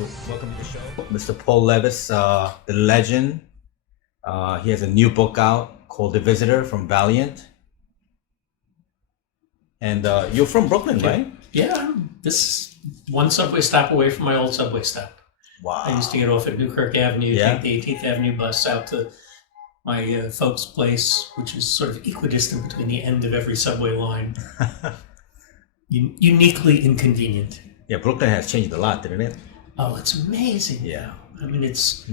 So welcome to the show, Mr. Paul Levitz, the legend. He has a new book out called The Visitor from Valiant. And you're from Brooklyn, right? Yeah, this one subway stop away from my old subway stop. Wow. I used to get off at Newkirk Avenue, take the 18th Avenue bus out to my folks' place, which is sort of equidistant between the end of every subway line. Uniquely inconvenient. Yeah, Brooklyn has changed a lot, didn't it? Oh, it's amazing. Yeah. I mean, it's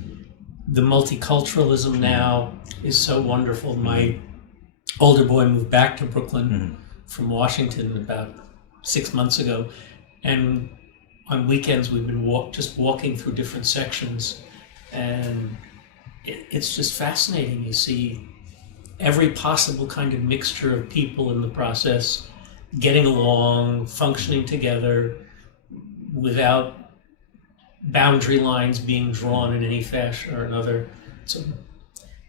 the multiculturalism now is so wonderful. My older boy moved back to Brooklyn from Washington about 6 months ago, and on weekends we've been just walking through different sections, and it's just fascinating. You see every possible kind of mixture of people in the process, getting along, functioning together without boundary lines being drawn in any fashion or another. It's a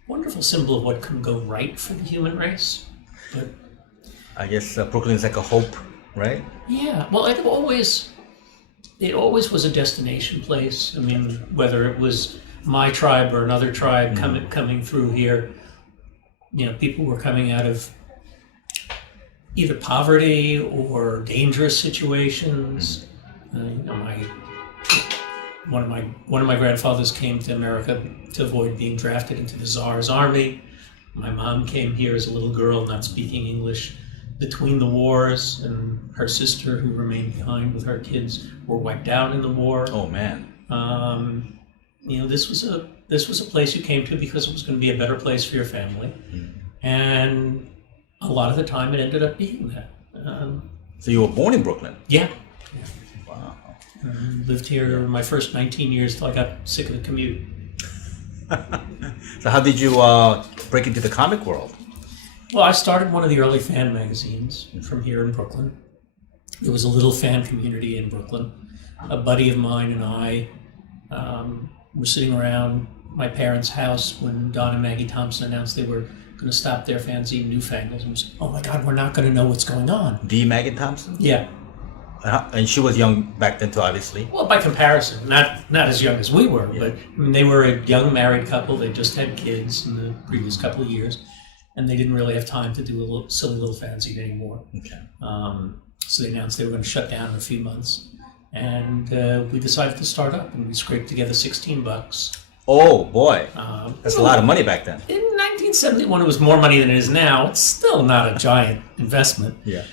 wonderful symbol of what can go right for the human race. But I guess Brooklyn is like a hope, right? yeah, well, it always was a destination place. I mean, whether it was my tribe or another tribe coming through here, you know, people were coming out of either poverty or dangerous situations. You know, one of my grandfathers came to America to avoid being drafted into the Tsar's army. My mom came here as a little girl, not speaking English, between the wars, and her sister, who remained behind with her kids, were wiped out in the war. Oh man. You know, this was a place you came to because it was going to be a better place for your family, and a lot of the time it ended up being that. So you were born in Brooklyn? Yeah. Wow. Lived here my first 19 years till I got sick of the commute. So how did you break into the comic world? Well, I started one of the early fan magazines from here in Brooklyn. There was a little fan community in Brooklyn. A buddy of mine and I were sitting around my parents' house when Don and Maggie Thompson announced they were going to stop their fanzine, Newfangles, and we said, "Oh my God, we're not going to know what's going on." D. Maggie Thompson? Yeah. And she was young back then too, obviously. Well, by comparison, not as young as we were, but I mean, they were a young married couple. They just had kids in the previous couple of years, and they didn't really have time to do a silly little fanzine anymore. Okay. So they announced they were going to shut down in a few months, and we decided to start up, and we scraped together $16. Oh boy, that's a lot of money back then. In 1971, it was more money than it is now. It's still not a giant investment. Yeah.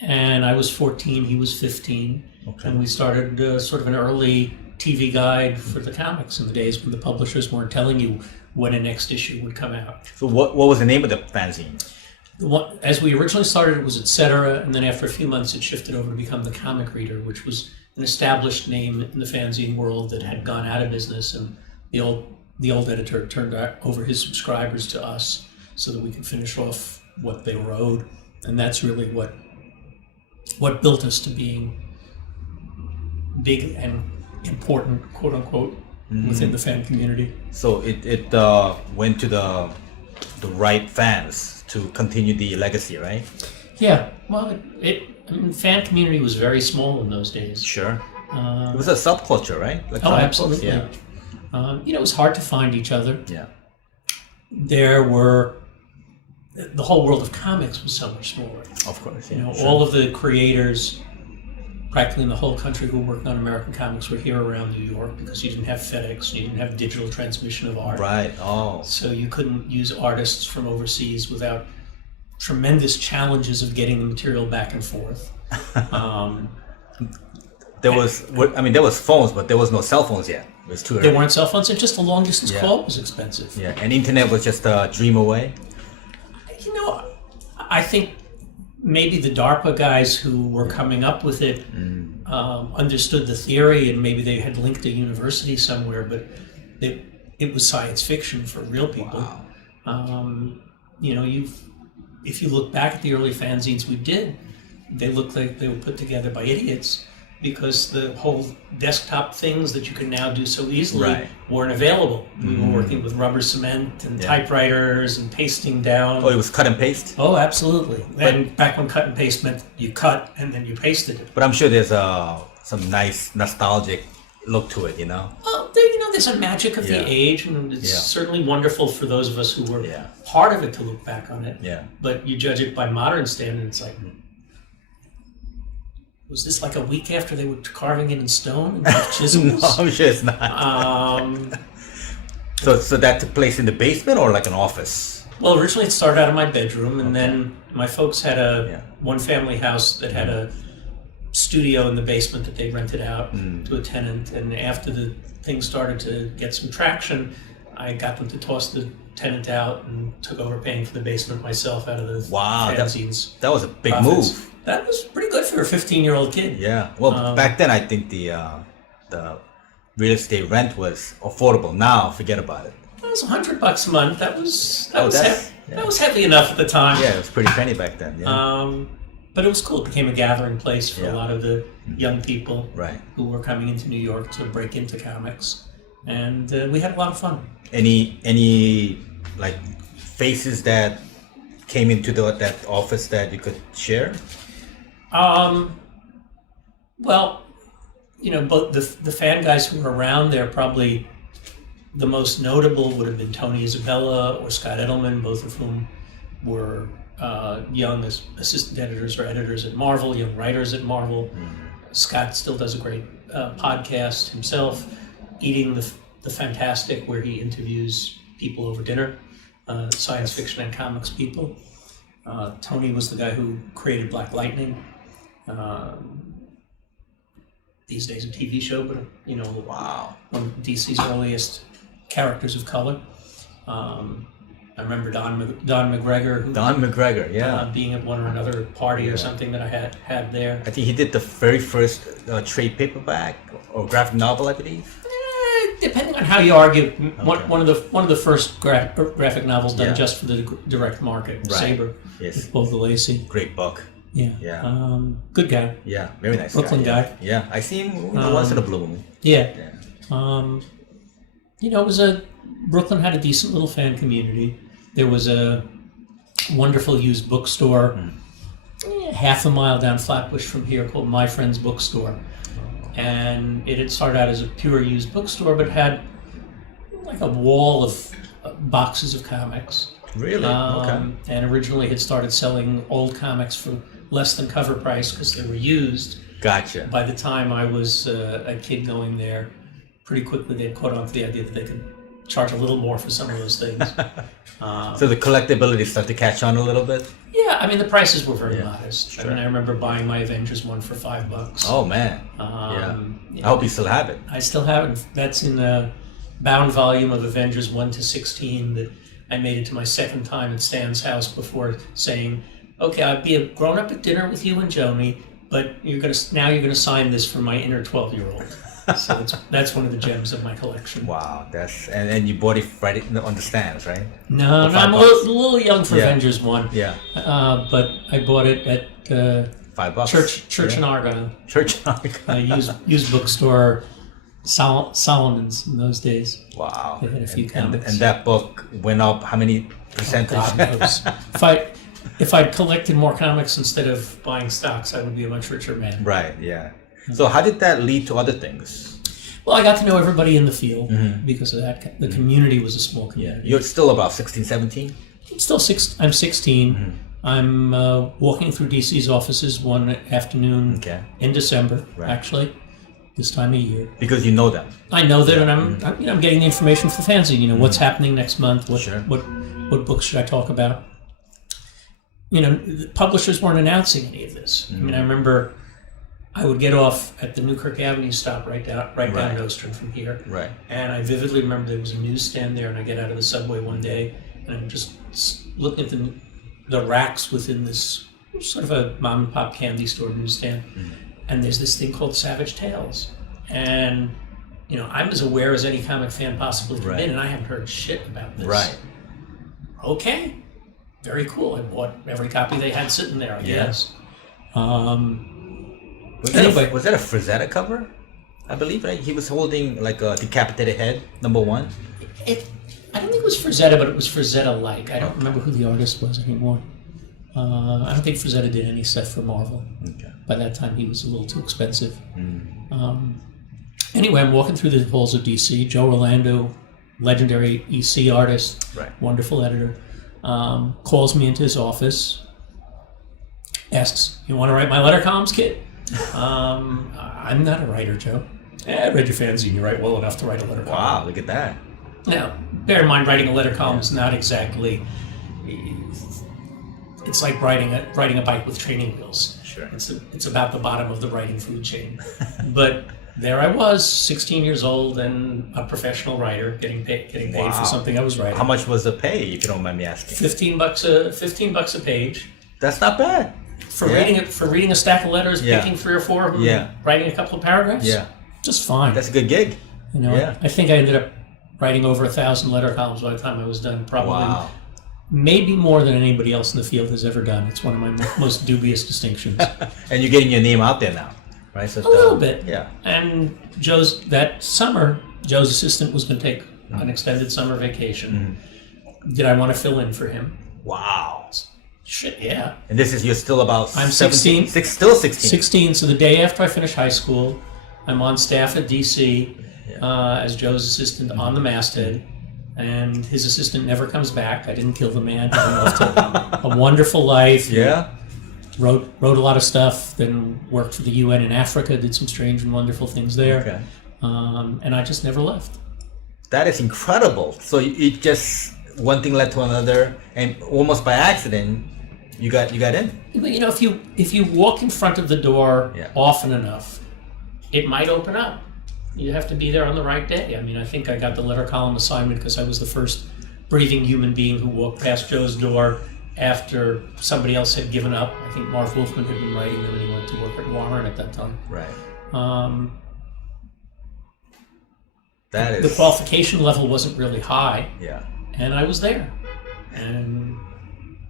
And I was 14, he was 15, Okay. and we started sort of an early TV guide for the comics in the days when the publishers weren't telling you when a next issue would come out. So what was the name of the fanzine? As we originally started, it was Etc., and then after a few months it shifted over to become The Comic Reader, which was an established name in the fanzine world that had gone out of business, and the old editor turned over his subscribers to us so that we could finish off what they were owed, and that's really what built us to being big and important, quote unquote, within the fan community. So it went to the right fans to continue the legacy, right? Yeah, well, I mean, fan community was very small in those days. Sure. It was a subculture, right? Like Oh, comic absolutely. books? Yeah. You know, it was hard to find each other. Yeah. The whole world of comics was so much smaller. Of course. You Yeah. know, Sure. all of the creators practically in the whole country who worked on American comics were here around New York because you didn't have FedEx, you didn't have digital transmission of art. Right. Oh. So you couldn't use artists from overseas without tremendous challenges of getting the material back and forth. There was phones, but there was no cell phones yet. It was too early. There weren't cell phones, and just a long distance call was expensive. Yeah, and internet was just a dream away. You know, I think maybe the DARPA guys who were coming up with it understood the theory, and maybe they had linked a university somewhere, but it was science fiction for real people. Wow. You know, if you look back at the early fanzines we did, they looked like they were put together by idiots, because the whole desktop things that you can now do so easily weren't available. We were working with rubber cement and typewriters and pasting down. Oh, it was cut and paste? Oh, absolutely. And back when cut and paste meant you cut and then you pasted it. But I'm sure there's some nice nostalgic look to it, you know? Well, there's a magic of the age, and it's certainly wonderful for those of us who were part of it to look back on it. Yeah. But you judge it by modern standards, like, was this like a week after they were carving it in stone and with chisels? No, I'm sure it's not. So that took place in the basement or like an office? Well, originally it started out in my bedroom, and then my folks had a one-family house that had a studio in the basement that they rented out to a tenant. And after the thing started to get some traction, I got them to toss the tenant out and took over paying for the basement myself out of the fanzines. That was a big profits. move. That was pretty good for a 15-year-old kid. Yeah. Well, back then I think the real estate rent was affordable. Now, forget about it. It was $100 a month. That was heavy enough at the time. Yeah, it was pretty penny back then. Yeah. But it was cool. It became a gathering place for a lot of the young people who were coming into New York to break into comics, and we had a lot of fun. Any like faces that came into that office that you could share? Well, both the fan guys who were around there, probably the most notable would have been Tony Isabella or Scott Edelman, both of whom were young as assistant editors or editors at Marvel, young writers at Marvel. Scott still does a great podcast himself, Eating the Fantastic, where he interviews people over dinner, science fiction and comics people. Tony was the guy who created Black Lightning. These days a TV show, but one of DC's earliest characters of color. I remember Don McGregor, being at one or another party or something that I had there. I think he did the very first trade paperback or graphic novel, I believe. Depending on how you argue, one of the first graphic novels done just for the direct market, Saber, with Paul Levitz. Great book. Yeah. Good guy. Yeah, very nice Brooklyn guy. Yeah, I see him once in a blue moon. Yeah. Brooklyn had a decent little fan community. There was a wonderful used bookstore half a mile down Flatbush from here called My Friend's Bookstore. And it had started out as a pure used bookstore, but had like a wall of boxes of comics. Really? Okay. And originally had started selling old comics for less than cover price because they were used. Gotcha. By the time I was a kid going there, pretty quickly they'd caught on to the idea that they could charge a little more for some of those things. So the collectability started to catch on a little bit? Yeah, I mean, the prices were very modest. Sure. I mean, I remember buying my Avengers one for $5. Oh, man. I hope you still have it. I still have it. That's in the bound volume of Avengers 1 to 16 that I made it to my second time at Stan's house before saying, okay, I'd be a grown-up at dinner with you and Joni, but you're gonna sign this for my inner 12-year-old. So that's one of the gems of my collection. Wow, and you bought it right on the stands, right? No, I'm a little young for Avengers 1. Yeah. But I bought it at $5. Church in Argonne. Church in Argonne. Used bookstore Solomon's in those days. Wow. They had a few comics. And that book went up how many percentage? Oh, God knows. If I'd collected more comics instead of buying stocks, I would be a much richer man. Right, yeah. So how did that lead to other things? Well, I got to know everybody in the field because of that. The community was a small community. Yeah. You're still about 16, 17? I'm 16. I'm walking through DC's offices one afternoon in December, actually, this time of year. Because you know them. I know that, and I'm getting the information for the fanzine. What's happening next month? What books should I talk about? The publishers weren't announcing any of this. I mean, I remember I would get off at the Newkirk Avenue stop right down Nostrand from here. Right. And I vividly remember there was a newsstand there, and I get out of the subway one day, and I'm just looking at the racks within this sort of a mom and pop candy store newsstand, and there's this thing called Savage Tales, and I'm as aware as any comic fan possibly can be, and I haven't heard shit about this. Right. Okay. Very cool. I bought every copy they had sitting there, I guess. Was that a Frazetta cover? I believe, right? He was holding like a decapitated head, #1. I don't think it was Frazetta, but it was Frazetta-like. I don't remember who the artist was anymore. I don't think Frazetta did any stuff for Marvel. Okay. By that time, he was a little too expensive. Anyway, I'm walking through the halls of DC. Joe Orlando, legendary EC artist, Right. wonderful editor, calls me into his office, asks, "You want to write my letter columns, kid?" I'm not a writer, Joe. I read your fanzine. You write well enough to write a letter column. Wow, look at that. Now, bear in mind, writing a letter column is not exactly. It's like riding a bike with training wheels. Sure. It's about the bottom of the writing food chain. But there I was, 16 years old and a professional writer, getting paid Wow. for something I was writing. How much was the pay, if you don't mind me asking? $15 a page That's not bad. for Yeah. reading a stack of letters, Yeah. picking 3 or 4 of them, Yeah. writing a couple of paragraphs. Yeah. Just fine. That's a good gig. You know, Yeah. I think I ended up writing over 1,000 letter columns by the time I was done. Probably, Wow. maybe more than anybody else in the field has ever done. It's one of my most dubious distinctions. And you're getting your name out there now, right? So A little bit. Yeah. And that summer, Joe's assistant was going to take an extended summer vacation. Did I want to fill in for him? Wow. Shit, yeah. And you're still about I'm 17? 16. Still 16. 16, so the day after I finish high school, I'm on staff at DC as Joe's assistant on the masthead, and his assistant never comes back. I didn't kill the man. He went off to a wonderful life. Yeah. Wrote a lot of stuff, then worked for the UN in Africa, did some strange and wonderful things there. Okay. And I just never left. That is incredible. So it just, one thing led to another, and almost by accident, you got in. But you know, if you walk in front of the door Yeah. often enough, it might open up. You have to be there on the right day. I mean, I think I got the letter column assignment because I was the first breathing human being who walked past Joe's door after somebody else had given up. I think Marv Wolfman had been writing them and he went to work at Walmart at that time. Right. That is. The qualification level wasn't really high, Yeah. and I was there. And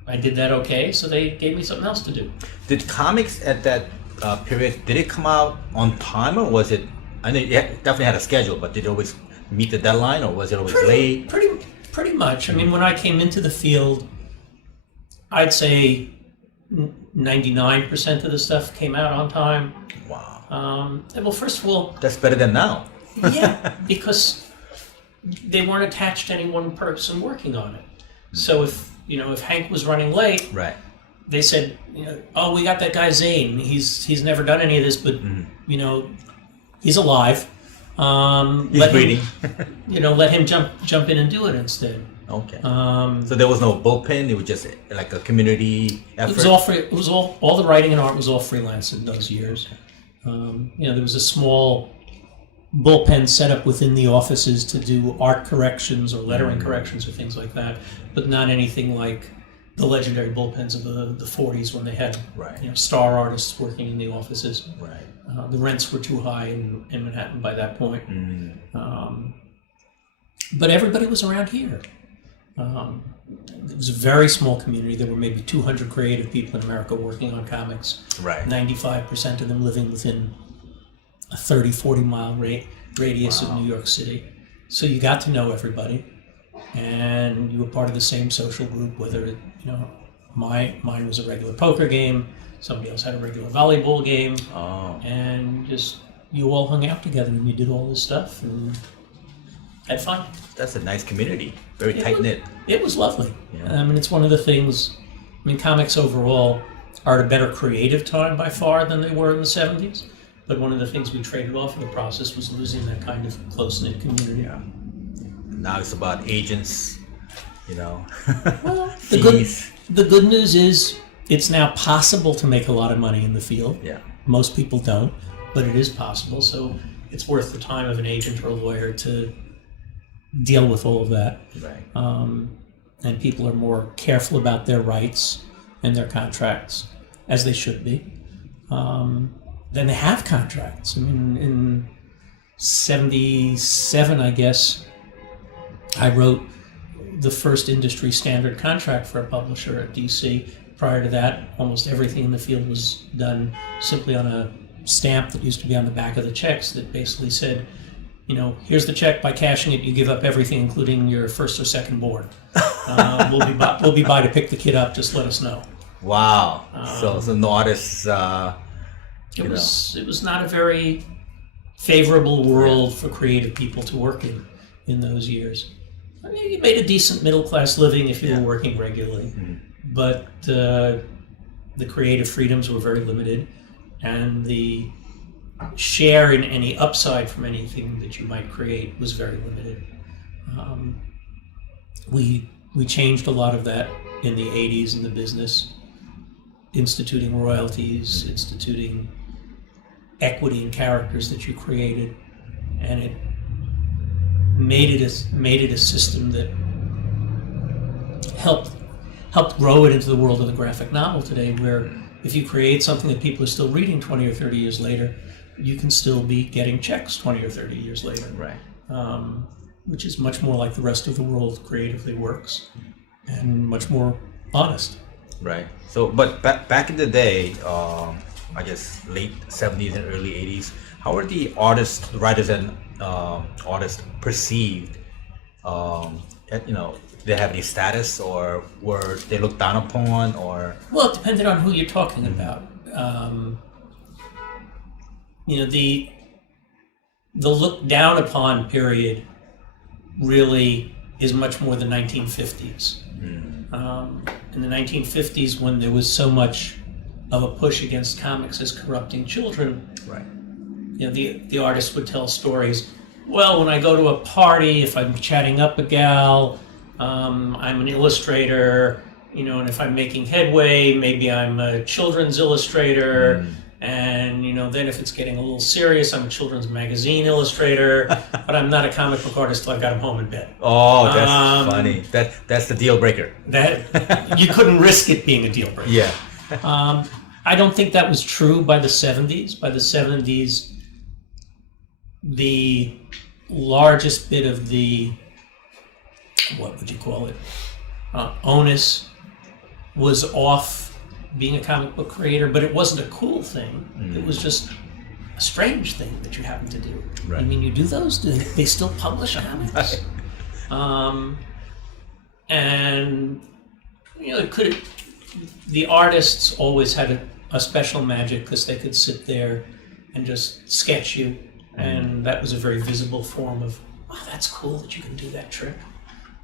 I did that okay, so they gave me something else to do. Did comics at that period, did it come out on time, or was it, I know you definitely had a schedule, but did it always meet the deadline, or was it always late? Pretty much. I mean, when I came into the field, I'd say 99% of the stuff came out on time. Wow. Well, first of all, That's better than now. yeah, because they weren't attached to any one person working on it. So if Hank was running late, Right. they said, "Oh, we got that guy Zane. He's never done any of this, but he's alive. He's breathing. Let him jump in and do it instead." Okay. So there was no bullpen, it was just like a community effort? It was all free. It was all the writing and art was all freelance in those years. There was a small bullpen set up within the offices to do art corrections or lettering corrections or things like that, but not anything like the legendary bullpens of the 40s when they had Right. star artists working in the offices. Right. The rents were too high in Manhattan by that point. But everybody was around here. It was a very small community. There were maybe 200 creative people in America working on comics. Right. 95% of them living within a 30, 40 mile radius of New York City. So you got to know everybody, and you were part of the same social group, whether mine was a regular poker game, somebody else had a regular volleyball game, and just you all hung out together and you did all this stuff and had fun. That's a nice community. Very tight-knit. It was lovely. Yeah. I mean, it's one of the things, comics overall are at a better creative time by far than they were in the 70s. But one of the things we traded off in the process was losing that kind of close-knit community. Yeah. Now it's about agents, Well, fees. the good news is it's now possible to make a lot of money in the field. Yeah. Most people don't, but it is possible. So it's worth the time of an agent or a lawyer to deal with all of that. Right. And people are more careful about their rights and their contracts, as they should be. Then they have contracts. I mean, in 77, I guess, I wrote the first industry standard contract for a publisher at DC. Prior to that, almost everything in the field was done simply on a stamp that used to be on the back of the checks that basically said, here's the check. By cashing it, you give up everything, including your first or second board. We'll be by to pick the kid up. Just let us know. Wow. So no artists. It was not a very favorable world for creative people to work in those years. I mean, you made a decent middle class living if you were working regularly, but the creative freedoms were very limited, and the share in any upside from anything that you might create was very limited. We changed a lot of that in the 80s in the business, instituting royalties, instituting equity in characters that you created, and it made it a system that helped grow it into the world of the graphic novel today, where if you create something that people are still reading 20 or 30 years later, you can still be getting checks 20 or 30 years later. Right. Which is much more like the rest of the world creatively works, and much more honest. Right. So, but back in the day, I guess late 70s and early 80s, how were the artists, writers, and artists perceived? Did they have any status, or were they looked down upon, or? Well, it depended on who you're talking about. The look down upon period really is much more the 1950s. In the 1950s, when there was so much of a push against comics as corrupting children, right? The artists would tell stories. Well, when I go to a party, if I'm chatting up a gal, I'm an illustrator, and if I'm making headway, maybe I'm a children's illustrator. And then if it's getting a little serious, I'm a children's magazine illustrator, but I'm not a comic book artist till I got him home in bed. Oh, that's funny. That's the deal breaker. That you couldn't risk it being a deal breaker. Yeah. I don't think that was true by the 70s. By the 70s, the largest bit of the, what would you call it, onus was off being a comic book creator, but it wasn't a cool thing. It was just a strange thing that you happened to do. Right. I mean, you do those? Do they still publish comics? Right. And the artists always had a special magic because they could sit there and just sketch you, and that was a very visible form of, oh, that's cool that you can do that trick.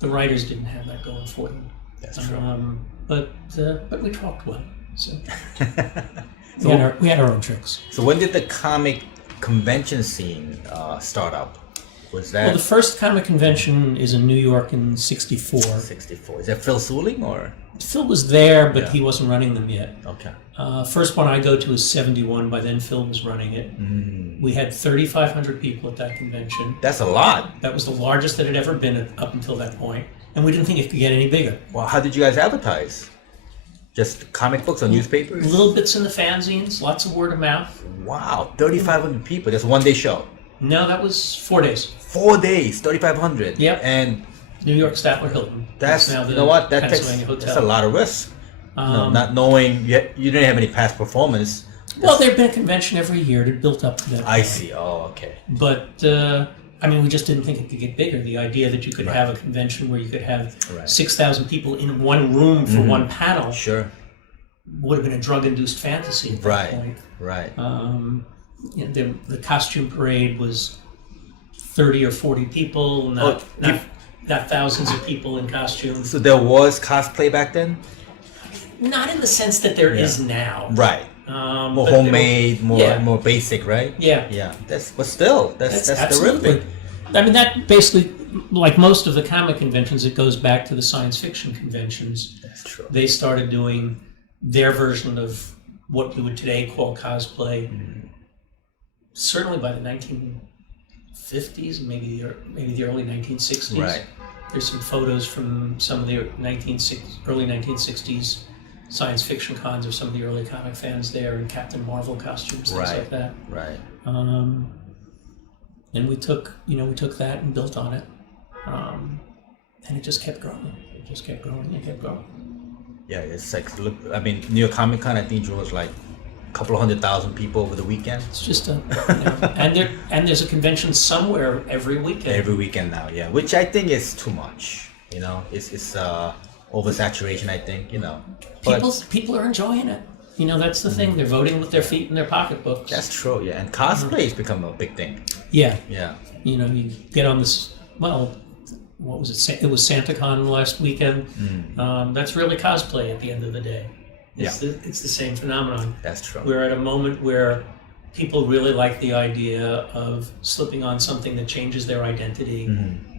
The writers didn't have that going for them. That's true. But we talked well, so we had our own tricks. So when did the comic convention scene start up? Was that? Well, the first comic convention is in New York in '64. 64. Is that Phil Suling or? Phil was there, but he wasn't running them yet. Okay. First one I go to is '71. By then, Phil was running it. We had 3,500 people at that convention. That's a lot. That was the largest that had ever been up until that point, and we didn't think it could get any bigger. Well, how did you guys advertise? Just comic books or newspapers? Little bits in the fanzines, lots of word of mouth. Wow, 3,500 people. That's a one-day show. No, that was 4 days. 4 days, 3,500. Yep. And New York Statler Hilton. that's now the you know what? Pennsylvania That's Hotel. a lot of risk. Not knowing you didn't have any past performance. Well, there'd been a convention every year. It built up to that. I see. Oh, okay. But we just didn't think it could get bigger. The idea that you could have a convention where you could have 6,000 people in one room for one panel Sure. would have been a drug-induced fantasy at that point. Right. The costume parade was 30 or 40 people, not thousands of people in costumes. So there was cosplay back then? Not in the sense that there is now. Right. More homemade, more basic, right? Yeah. Yeah. But still, that's absolutely terrific. I mean, that basically, like most of the comic conventions, it goes back to the science fiction conventions. That's true. They started doing their version of what we would today call cosplay. Certainly by the 1950s, maybe the early 1960s. Right. There's some photos from some of the early 1960s science fiction cons of some of the early comic fans there in Captain Marvel costumes, things like that. Right. And we took that and built on it, and it just kept growing. It just kept growing and kept growing. Yeah, it's like New York Comic Con, I think it was like a couple of 100,000 people over the weekend. It's just and there's a convention somewhere every weekend. Every weekend now, yeah, which I think is too much. It's oversaturation, I think, But People are enjoying it. That's the thing. They're voting with their feet in their pocketbooks. that's true, yeah. And cosplay has become a big thing. Yeah. Yeah. You get on this, well, what was it? It was SantaCon last weekend. That's really cosplay at the end of the day. It's the same phenomenon. That's true. We're at a moment where people really like the idea of slipping on something that changes their identity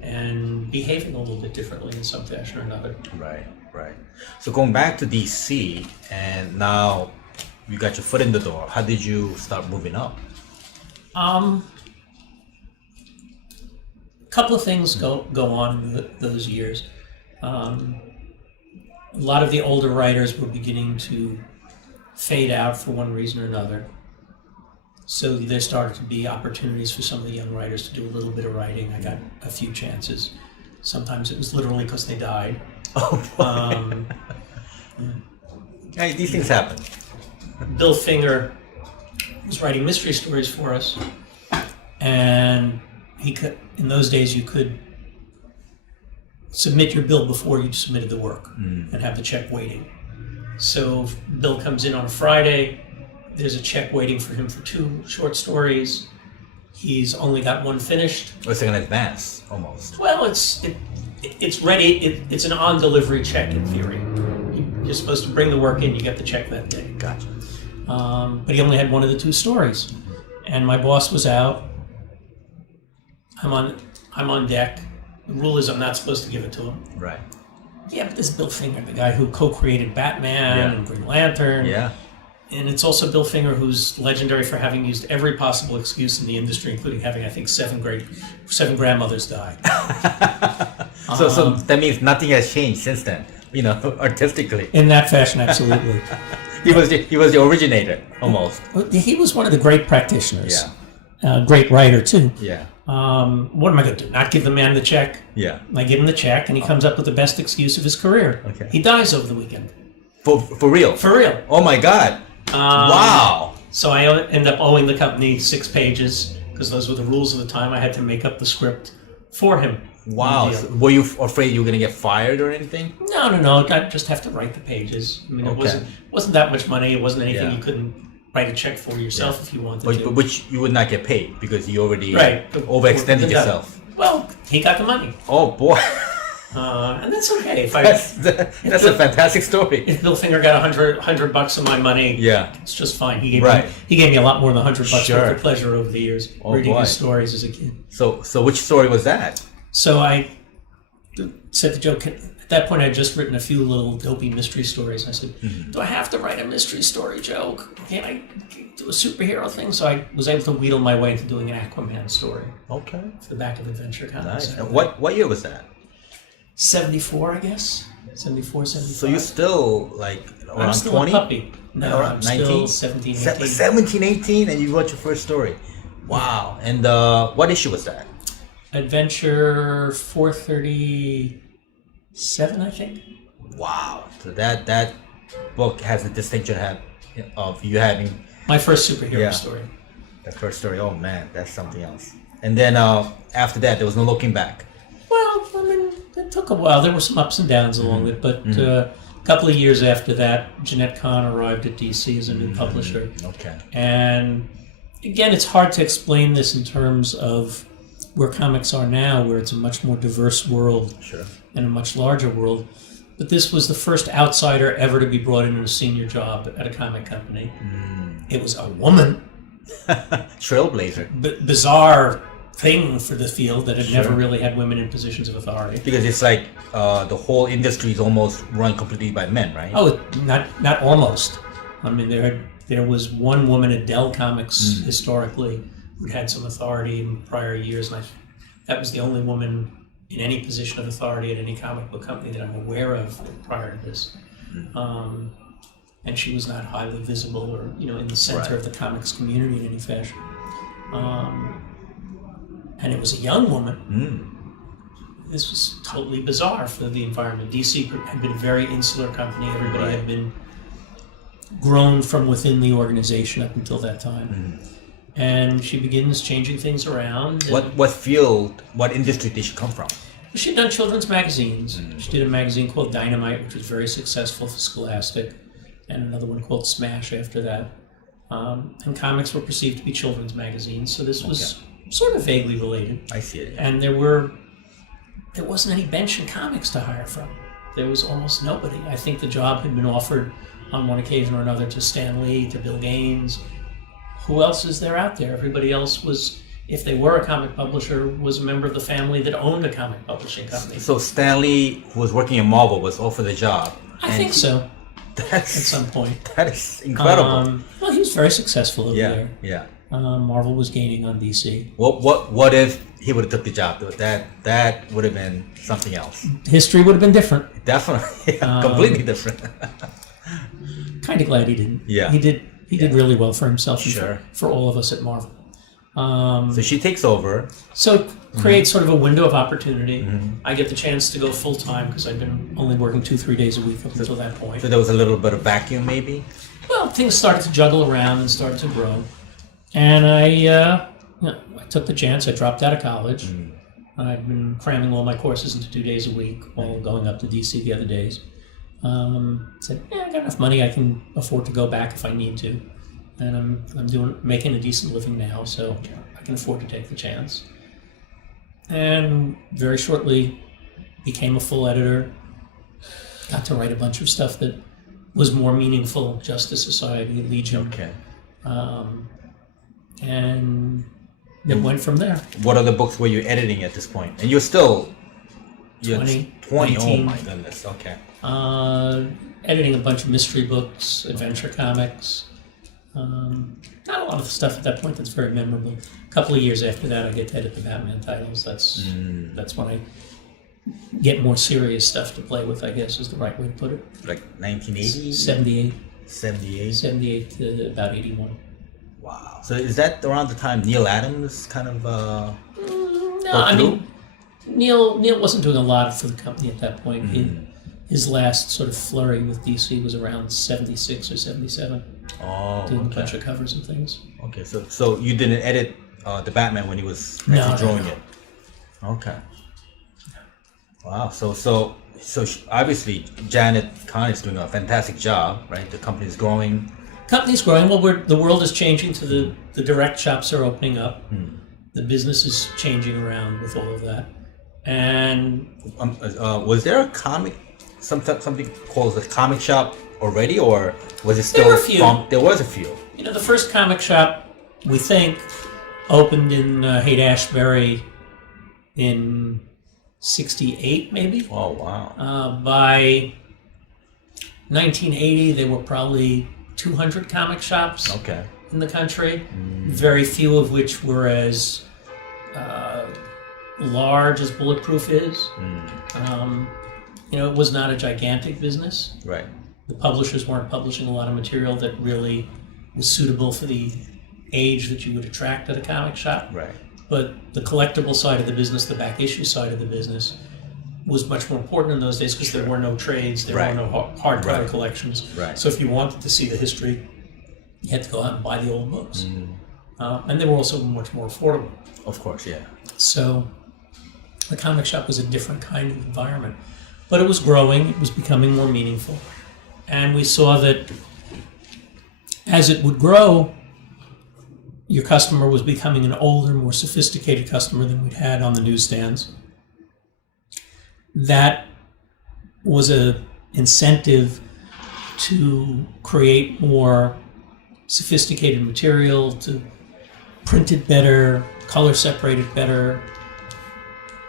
and behaving a little bit differently in some fashion or another. Right. So going back to DC, and now you got your foot in the door. How did you start moving up? A couple of things go on in those years. A lot of the older writers were beginning to fade out for one reason or another. So there started to be opportunities for some of the young writers to do a little bit of writing. I got a few chances. Sometimes it was literally because they died. Oh, boy. Hey, these things happen. Bill Finger was writing mystery stories for us, and in those days you could submit your bill before you submitted the work and have the check waiting. So if Bill comes in on a Friday, there's a check waiting for him for 2 short stories. He's only got 1 finished. It's like an advance, almost. Well, it's ready. It's an on-delivery check in theory. You're supposed to bring the work in, you get the check that day. Gotcha. But he only had 1 of the 2 stories. And my boss was out. I'm on deck. The rule is I'm not supposed to give it to him. Right. Yeah, but this is Bill Finger, the guy who co-created Batman and Green Lantern. Yeah. And it's also Bill Finger, who's legendary for having used every possible excuse in the industry, including having, I think, 7 grandmothers die. So that means nothing has changed since then, artistically. In that fashion, absolutely. He was the originator, almost. He was one of the great practitioners. Yeah. Great writer, too. Yeah. What am I going to do? Not give the man the check? Yeah. I give him the check, and he comes up with the best excuse of his career. Okay. He dies over the weekend. For real? For real. Oh, my God. Wow. So I end up owing the company 6 pages, because those were the rules of the time. I had to make up the script for him. Wow. So were you afraid you were going to get fired or anything? No. I just have to write the pages. I mean, it wasn't that much money. It wasn't anything you couldn't write a check for yourself if you wanted to. Which you would not get paid because you already Overextended overextended yourself. Well, he got the money. Oh, boy. And that's okay. That's a fantastic story. If Bill Finger got $100 of my money, it's just fine. He gave me a lot more than $100 worth of pleasure over the years reading his stories as a kid. So which story was that? So I said to Joe, at that point I'd just written a few little dopey mystery stories. I said, do I have to write a mystery story, Joe? Can I do a superhero thing? So I was able to wheedle my way into doing an Aquaman story. Okay. For the back of Adventure Comics. Nice. And what year was that? 74, I guess. 74, 75. So you're still like around 20? I'm still a puppy. No, around I'm 19? still 17, 18. 17, 18, and you wrote your first story. Wow. And what issue was that? Adventure 437, I think. Wow. So that book has the distinction of you having... My first superhero story. The first story. Oh, man. That's something else. And then after that, there was no looking back. Well, I mean, it took a while. There were some ups and downs along it, but a couple of years after that, Jeanette Kahn arrived at DC as a new publisher. Okay. And again, it's hard to explain this in terms of where comics are now, where it's a much more diverse world and a much larger world. But this was the first outsider ever to be brought in a senior job at a comic company. It was a woman. Trailblazer. Bizarre thing for the field that had never really had women in positions of authority. Because it's like the whole industry is almost run completely by men, right? Oh, not almost. I mean, there was one woman at Dell Comics historically who'd had some authority in prior years, and that was the only woman in any position of authority at any comic book company that I'm aware of prior to this. And she was not highly visible or in the center of the comics community in any fashion. And it was a young woman. This was totally bizarre for the environment. DC had been a very insular company. Everybody had been grown from within the organization up until that time. And she begins changing things around. What industry did she come from? She'd done children's magazines. She did a magazine called Dynamite, which was very successful for Scholastic, and another one called Smash after that. And comics were perceived to be children's magazines, so this was sort of vaguely related. I see it. And there wasn't any bench in comics to hire from. There was almost nobody. I think the job had been offered on one occasion or another to Stan Lee, to Bill Gaines. Who else is there out there? Everybody else was, if they were a comic publisher, was a member of the family that owned a comic publishing company. So Stan Lee, who was working in Marvel, was offered the job. I think so. At That's some point. that is incredible. Well, he was very successful over there. Yeah. Marvel was gaining on DC. What if he would have took the job? That would have been something else. History would have been different. Definitely, completely different. Kind of glad he didn't. Yeah. He did really well for himself and Sure. for all of us at Marvel. So she takes over. So it creates sort of a window of opportunity. I get the chance to go full time because I've been only working 2-3 days a week up until that point. So there was a little bit of vacuum, maybe. Well, things started to juggle around and started to grow, and I took the chance. I dropped out of college. I'd been cramming all my courses into 2 days a week while going up to DC the other days. Said, I got enough money I can afford to go back if I need to, and I'm making a decent living now, so I can afford to take the chance. And very shortly became a full editor. Got to write a bunch of stuff that was more meaningful, Justice Society, Legion. Okay. And it went from there. What other books were you editing at this point? And you're 20. 20. Oh 19. my goodness. Okay. Editing a bunch of mystery books, adventure comics. Not a lot of stuff at that point that's very memorable. A couple of years after that, I get to edit the Batman titles. That's when I get more serious stuff to play with, I guess is the right way to put it. Like 1980? 78. 78? 78 to about 81. Wow. So is that around the time Neil Adams kind of No, I mean, Neil wasn't doing a lot for the company at that point. His last sort of flurry with DC was around 76 or 77. Oh, doing a bunch of covers and things. Okay, so you didn't edit the Batman when he was drawing it. Okay. Wow. So obviously Janet Kahn is doing a fantastic job, right? The company is growing. Company's growing. Well, the world is changing to the direct shops are opening up. The business is changing around with all of that. And was there a comic, something called the comic shop already, or was it still? There were a few. There was a few. You know, the first comic shop, we think, opened in Haight-Ashbury in 68, maybe. Oh, wow. By 1980, there were probably 200 comic shops in the country, very few of which were as large as Bulletproof is. You know, it was not a gigantic business. Right. The publishers weren't publishing a lot of material that really was suitable for the age that you would attract at a comic shop. Right. But the collectible side of the business, the back issue side of the business, was much more important in those days because there were no trades, there were no hardcover collections. Right. So if you wanted to see the history, you had to go out and buy the old books. And they were also much more affordable. Of course, yeah. So the comic shop was a different kind of environment. But it was growing, it was becoming more meaningful. And we saw that as it would grow, your customer was becoming an older, more sophisticated customer than we'd had on the newsstands. That was an incentive to create more sophisticated material, to print it better, color separate it better,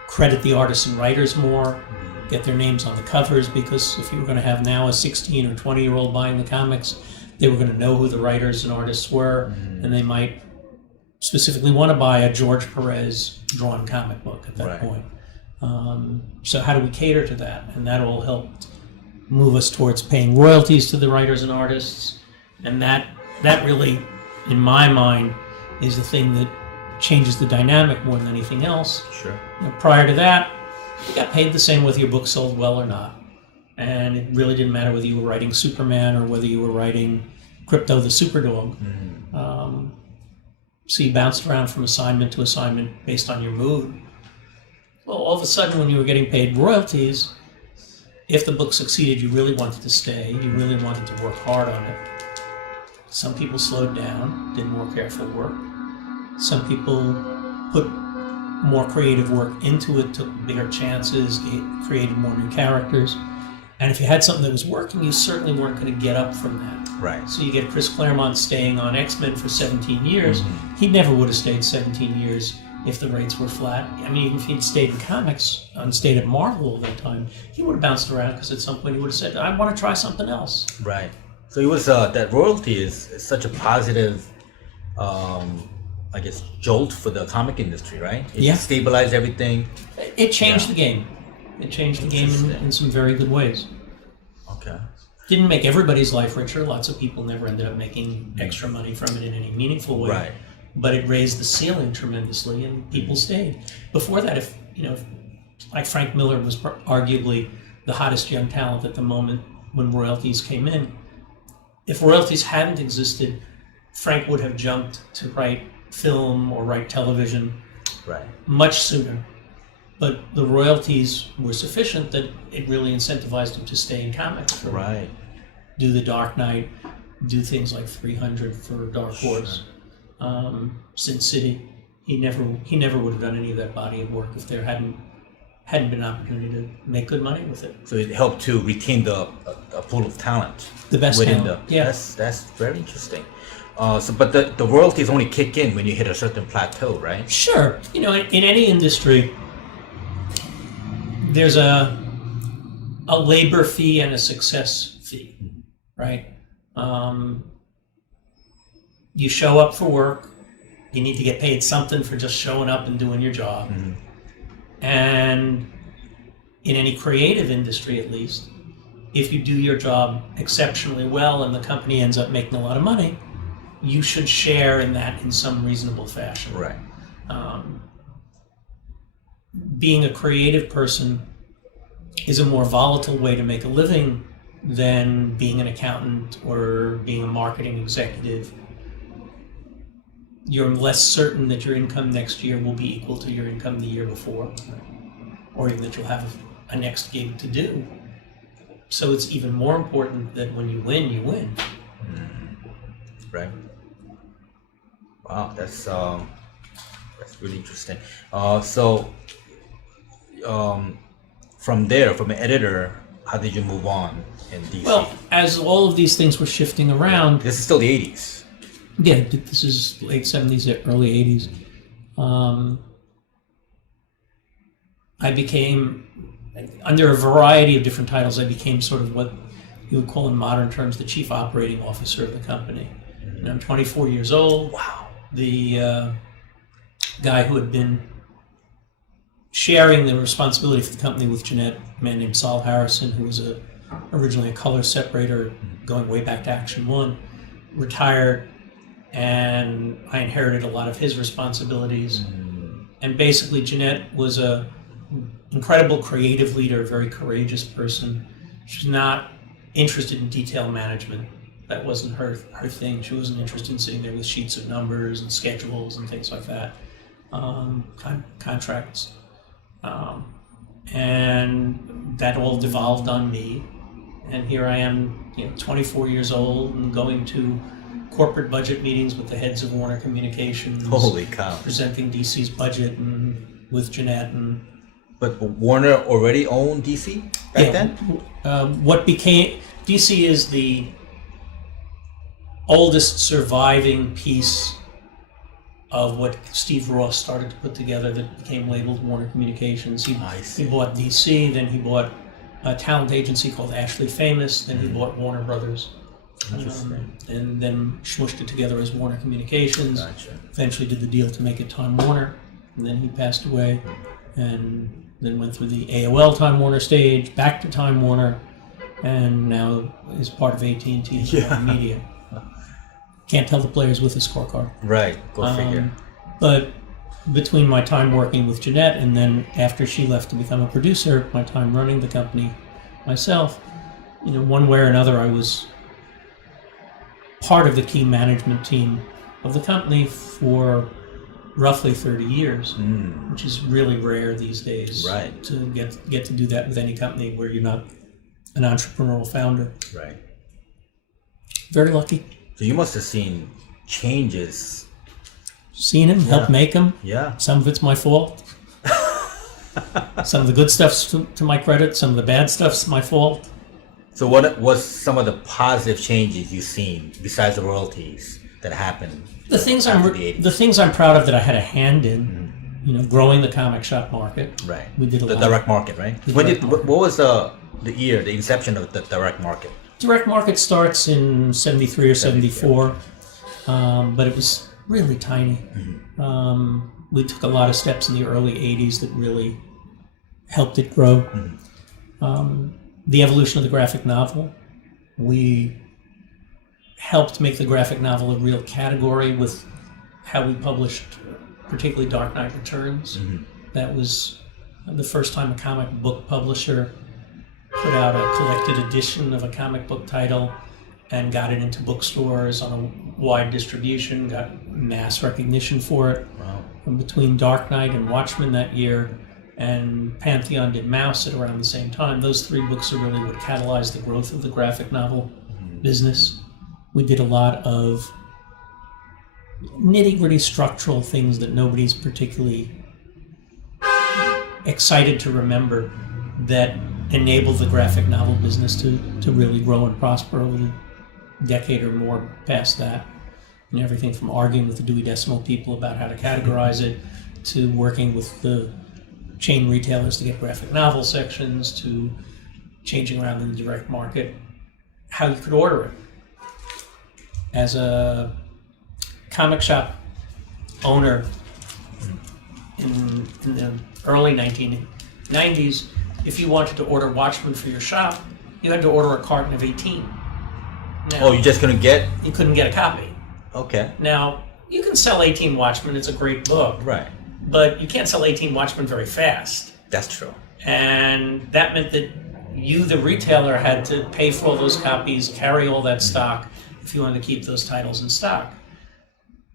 credit the artists and writers more, get their names on the covers, because if you were going to have now a 16 or 20-year-old buying the comics, they were going to know who the writers and artists were, and they might specifically want to buy a George Perez drawn comic book at that point. So how do we cater to that? And that all helped move us towards paying royalties to the writers and artists, and that really, in my mind, is the thing that changes the dynamic more than anything else. Sure. You know, prior to that, you got paid the same whether your book sold well or not. And it really didn't matter whether you were writing Superman or whether you were writing Crypto the Superdog. So you bounced around from assignment to assignment based on your mood. Well, all of a sudden, when you were getting paid royalties, if the book succeeded, you really wanted to stay. You really wanted to work hard on it. Some people slowed down, did more careful work. Some people put more creative work into it, took bigger chances, created more new characters. And if you had something that was working, you certainly weren't going to get up from that. Right. So you get Chris Claremont staying on X-Men for 17 years. He never would have stayed 17 years if the rates were flat. I mean, even if he'd stayed in comics and stayed at Marvel all that time, he would have bounced around because at some point he would have said, I want to try something else. Right. So it was that royalty is such a positive, I guess, jolt for the comic industry, right? It stabilized everything. It changed the game. It changed the game in some very good ways. Okay. Didn't make everybody's life richer. Lots of people never ended up making extra money from it in any meaningful way. Right. But it raised the ceiling tremendously, and people stayed. Before that, if like Frank Miller was arguably the hottest young talent at the moment when royalties came in. If royalties hadn't existed, Frank would have jumped to write film or write television much sooner. But the royalties were sufficient that it really incentivized him to stay in comics. Do the Dark Knight, do things like 300 for Dark Horse, Sin City. He never would have done any of that body of work if there hadn't been an opportunity to make good money with it. So it helped to retain the pool of talent. The best within talent. That's very interesting. But the royalties only kick in when you hit a certain plateau, right? Sure. In any industry, there's a labor fee and a success fee, right? You show up for work, you need to get paid something for just showing up and doing your job. And in any creative industry, at least, if you do your job exceptionally well and the company ends up making a lot of money, you should share in that in some reasonable fashion. Right. Being a creative person is a more volatile way to make a living than being an accountant or being a marketing executive. You're less certain that your income next year will be equal to your income the year before, or even that you'll have a next gig to do. So it's even more important that when you win, you win. Right. Wow, that's really interesting. From there, from an editor, how did you move on in DC? Well, as all of these things were shifting around, this is still the 80s. Yeah, this is late 70s, early 80s. I became, under a variety of different titles, I became sort of what you would call in modern terms the chief operating officer of the company. And I'm 24 years old. Wow. The guy who had been sharing the responsibility for the company with Jeanette, a man named Saul Harrison, who was originally a color separator going way back to Action 1, retired, and I inherited a lot of his responsibilities. And basically Jeanette was a incredible creative leader, a very courageous person. She was not interested in detail management. That wasn't her thing. She wasn't interested in sitting there with sheets of numbers and schedules and things like that, contracts. And that all devolved on me. And here I am, 24 years old and going to corporate budget meetings with the heads of Warner Communications. Holy cow. Presenting DC's budget and with Jeanette. But Warner already owned DC back then? What became... DC is the oldest surviving piece of what Steve Ross started to put together that became labeled Warner Communications. He bought DC, then he bought a talent agency called Ashley Famous, then he bought Warner Brothers. And then smushed it together as Warner Communications. Gotcha. Eventually did the deal to make it Time Warner, and then he passed away, and then went through the AOL Time Warner stage, back to Time Warner, and now is part of AT&T Media. Can't tell the players with a scorecard. Right, go figure. But between my time working with Jeanette and then after she left to become a producer, my time running the company myself, one way or another I was part of the key management team of the company for roughly 30 years, which is really rare these days. Right. To get to do that with any company where you're not an entrepreneurial founder. Right. Very lucky. So you must have seen changes. Seen him, helped make them. Yeah. Some of it's my fault. Some of the good stuff's to my credit. Some of the bad stuff's my fault. So what was some of the positive changes you've seen besides the royalties that happened? The things after the 80s? the things I'm proud of that I had a hand in, growing the comic shop market. Right. We did a the lot. direct market, right? What was the year, the inception of the direct market? Direct market starts in 73 or 74, but it was really tiny. We took a lot of steps in the early 80s that really helped it grow. The evolution of the graphic novel. We helped make the graphic novel a real category with how we published, particularly Dark Knight Returns. That was the first time a comic book publisher put out a collected edition of a comic book title and got it into bookstores on a wide distribution, got mass recognition for it. Wow. And between Dark Knight and Watchmen that year, and Pantheon did Mouse at around the same time, those three books are really what catalyzed the growth of the graphic novel business. We did a lot of nitty-gritty structural things that nobody's particularly excited to remember that enabled the graphic novel business to really grow and prosper over the decade or more past that. And everything from arguing with the Dewey Decimal people about how to categorize it, to working with the chain retailers to get graphic novel sections, to changing around in the direct market, how you could order it. As a comic shop owner in the early 1990s, if you wanted to order Watchmen for your shop, you had to order a carton of 18. Now, You just couldn't get? You couldn't get a copy. Okay. Now, you can sell 18 Watchmen, it's a great book. Right. But you can't sell 18 Watchmen very fast. That's true. And that meant that you, the retailer, had to pay for all those copies, carry all that stock, if you wanted to keep those titles in stock.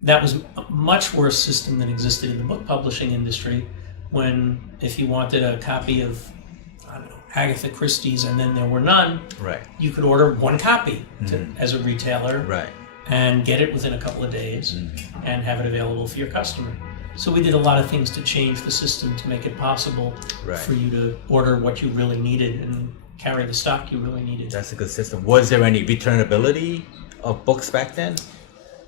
That was a much worse system than existed in the book publishing industry, when if you wanted a copy of, I don't know, Agatha Christie's and then there were none, Right. you could order one copy as a retailer Right. and get it within a couple of days and have it available for your customer. So we did a lot of things to change the system to make it possible for you to order what you really needed and carry the stock you really needed. That's a good system. Was there any returnability of books back then?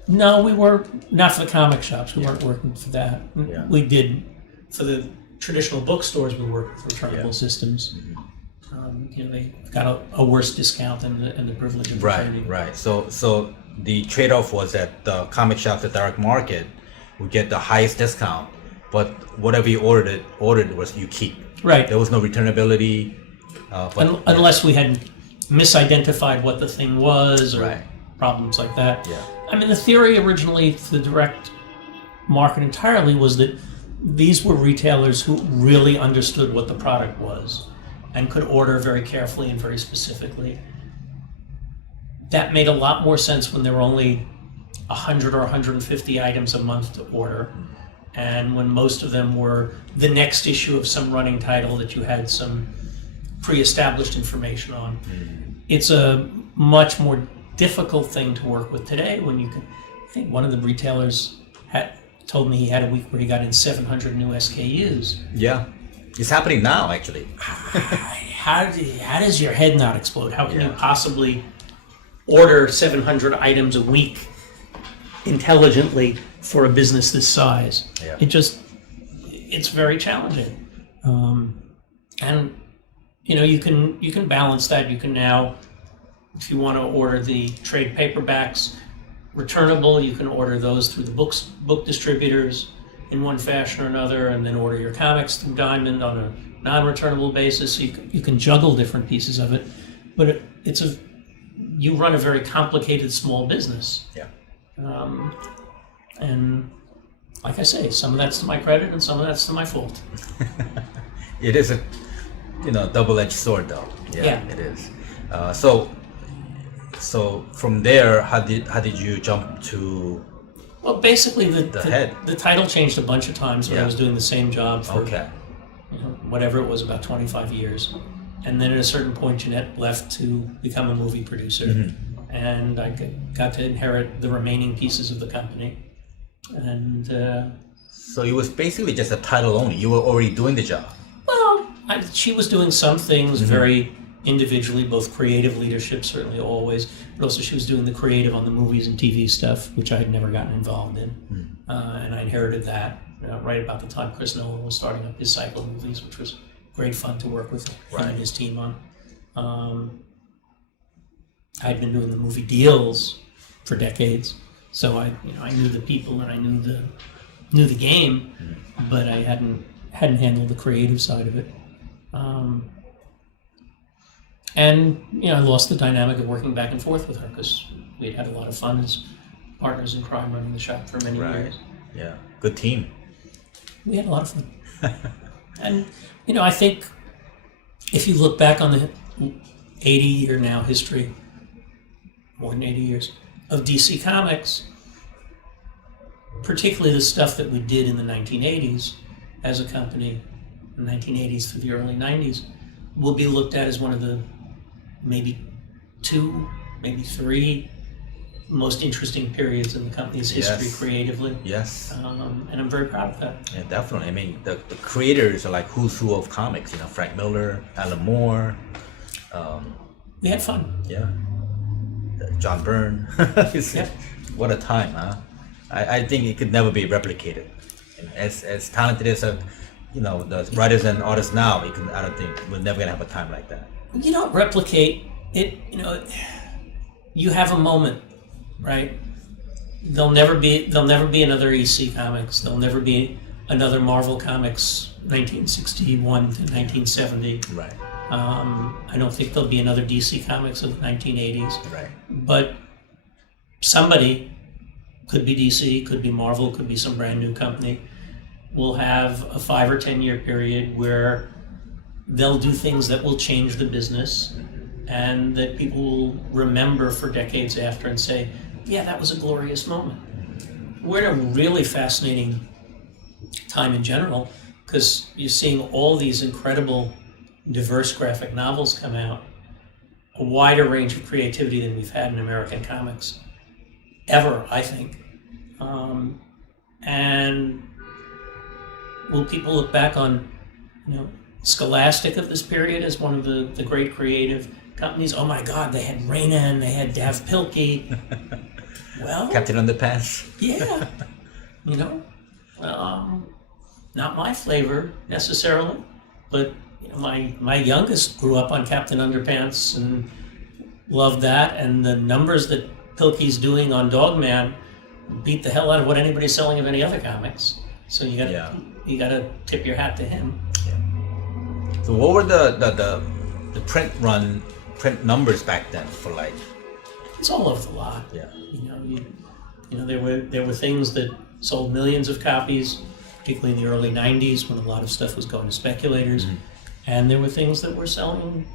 No, we were not for the comic shops. We weren't working for that. Yeah. We did for the traditional bookstores. We worked with returnable systems. They got a worse discount and the privilege of returning. Right. So the trade-off was that the comic shops at direct market would get the highest discount, but whatever you ordered was you keep. Right. There was no returnability. Unless we had misidentified what the thing was or problems like that. Yeah. I mean, the theory originally for the direct market entirely was that these were retailers who really understood what the product was and could order very carefully and very specifically. That made a lot more sense when there were only 100 or 150 items a month to order, and when most of them were the next issue of some running title that you had some pre-established information on. It's a much more difficult thing to work with today when you can. I think one of the retailers told me he had a week where he got in 700 new SKUs. Yeah, it's happening now actually. How does your head not explode? How can you possibly order 700 items a week intelligently for a business this size? Yeah. It's very challenging. And you can balance that. You can now, if you want to order the trade paperbacks returnable, you can order those through the book distributors in one fashion or another, and then order your comics through Diamond on a non-returnable basis. So you can juggle different pieces of it, but you run a very complicated small business. Yeah. And like I say, some of that's to my credit and some of that's to my fault. It is a double-edged sword though. Yeah. It is. So from there, how did you jump to Well, basically, head. the title changed a bunch of times when I was doing the same job for whatever it was, about 25 years. And then at a certain point, Jeanette left to become a movie producer. And I got to inherit the remaining pieces of the company. And so it was basically just a title only. You were already doing the job. Well, she was doing some things very individually, both creative leadership, certainly always, but also she was doing the creative on the movies and TV stuff, which I had never gotten involved in. And I inherited that right about the time Chris Nolan was starting up his cycle of movies, which was great fun to work with him and his team on. I'd been doing the movie deals for decades, so I knew the people and I knew the game, but I hadn't handled the creative side of it. And I lost the dynamic of working back and forth with her because we had a lot of fun as partners in crime running the shop for many years. Yeah, good team. We had a lot of fun. And I think if you look back on the 80-year now history, more than 80 years, of DC Comics, particularly the stuff that we did in the 1980s as a company, the 1980s through the early 90s, will be looked at as one of the maybe 2, maybe 3 most interesting periods in the company's history creatively. Yes. And I'm very proud of that. Yeah, definitely. I mean, the creators are like who's who of comics, Frank Miller, Alan Moore. We had fun. Yeah. John Byrne. What a time, huh? I think it could never be replicated. And as talented as the writers and artists now, I don't think we're never gonna have a time like that. You don't replicate it. You have a moment, right? There'll never be another EC Comics. There'll never be another Marvel Comics 1961 to 1970. Right. I don't think there'll be another DC Comics of the 1980s. Right. But somebody, could be DC, could be Marvel, could be some brand new company, will have a 5 or 10 year period where they'll do things that will change the business and that people will remember for decades after and say, yeah, that was a glorious moment. We're in a really fascinating time in general because you're seeing all these incredible diverse graphic novels come out, a wider range of creativity than we've had in American comics ever, I think. And will people look back on, Scholastic of this period as one of the great creative companies? Oh my God, they had Raina and they had Dav Pilkey. Well, Captain Underpants. Yeah, not my flavor necessarily, but my youngest grew up on Captain Underpants and loved that, and the numbers that Pilkey's doing on Dogman beat the hell out of what anybody's selling of any other comics. So you gotta tip your hat to him. Yeah. So what were the print numbers back then for like? It's all over the lot. Yeah. There were things that sold millions of copies, particularly in the early 90s when a lot of stuff was going to speculators. Mm-hmm. And there were things that were selling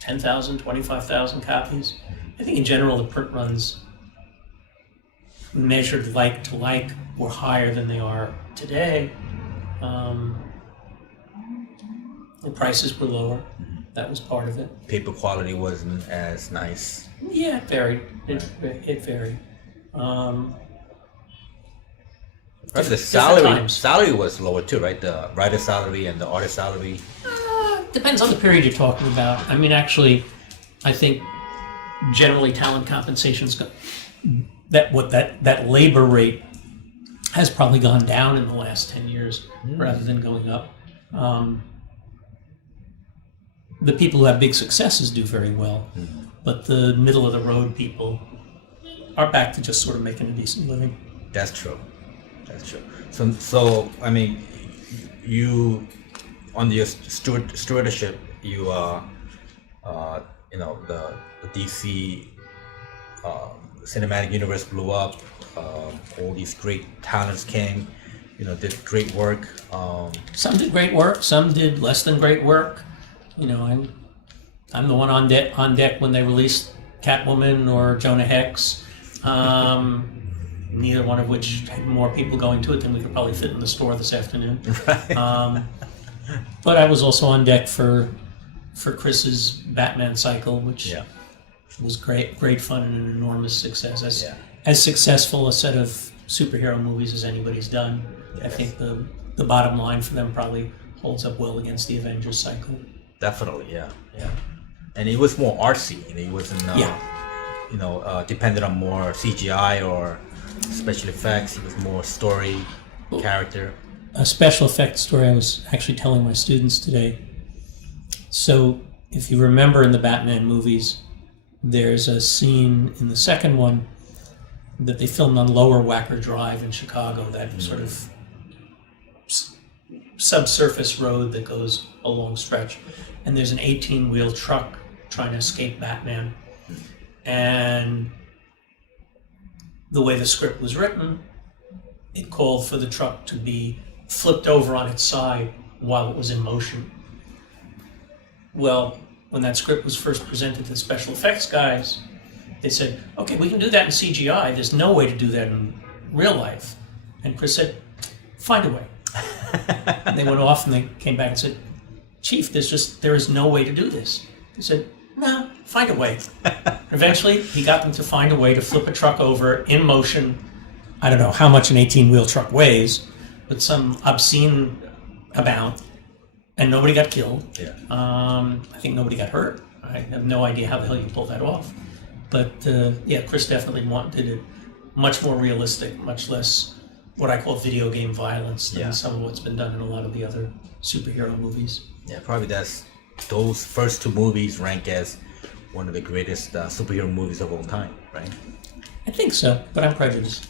10,000, 25,000 copies. I think in general the print runs measured like to like were higher than they are today. The prices were lower. That was part of it. Paper quality wasn't as nice. Yeah, it varied. It varied. Right, the salary was lower too, right? The writer salary and the artist salary. Depends on the period you're talking about. I mean, actually, I think generally talent compensations that labor rate has probably gone down in the last 10 years rather than going up. The people who have big successes do very well, but the middle of the road people are back to just sort of making a decent living. That's true. So I mean, you on your stewardship, you the DC cinematic universe blew up. All these great talents came, did great work. Some did great work. Some did less than great work. I'm the one on deck when they released Catwoman or Jonah Hex. neither one of which had more people going to it than we could probably fit in the store this afternoon. Right. But I was also on deck for Chris's Batman cycle, which Yeah. was great fun and an enormous success. Yeah. As successful a set of superhero movies as anybody's done. I Yes. think the bottom line for them probably holds up well against the Avengers cycle. Definitely, yeah. And it was more artsy. It wasn't, dependent on more CGI or special effects. It was more story, character. A special effects story I was actually telling my students today. So, if you remember in the Batman movies, there's a scene in the second one that they filmed on Lower Wacker Drive in Chicago, that sort of subsurface road that goes a long stretch. And there's an 18-wheel truck trying to escape Batman. And the way the script was written, it called for the truck to be flipped over on its side while it was in motion. Well, when that script was first presented to the special effects guys, they said, okay, we can do that in CGI. There's no way to do that in real life. And Chris said, find a way. And they went off and they came back and said, Chief, there is no way to do this. He said, no, find a way. Eventually, he got them to find a way to flip a truck over in motion. I don't know how much an 18-wheel truck weighs, but some obscene amount, and nobody got killed. Yeah. I think nobody got hurt. I have no idea how the hell you pull that off. But Chris definitely wanted it much more realistic, much less what I call video game violence than some of what's been done in a lot of the other superhero movies. Yeah, probably those first two movies rank as one of the greatest superhero movies of all time, right? I think so, but I'm prejudiced.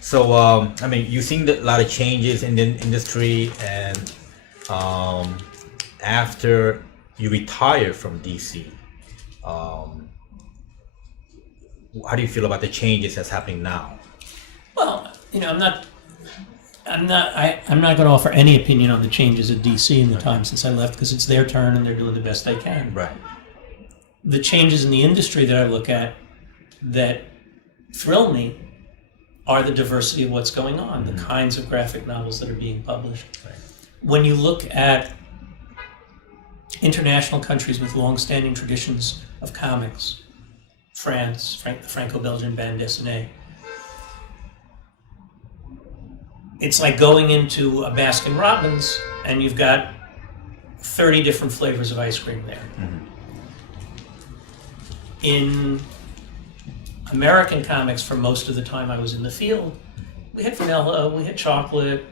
So, you've seen a lot of changes in the industry, and after you retired from DC, how do you feel about the changes that's happening now? Well, I'm not going to offer any opinion on the changes at DC in the time since I left, because it's their turn and they're doing the best they can. Right. The changes in the industry that I look at that thrill me are the diversity of what's going on, the kinds of graphic novels that are being published. Right. When you look at international countries with long-standing traditions of comics, France, the Franco-Belgian bande dessinée, it's like going into a Baskin Robbins and you've got 30 different flavors of ice cream there. Mm-hmm. In American comics, for most of the time I was in the field, we had vanilla, we had chocolate,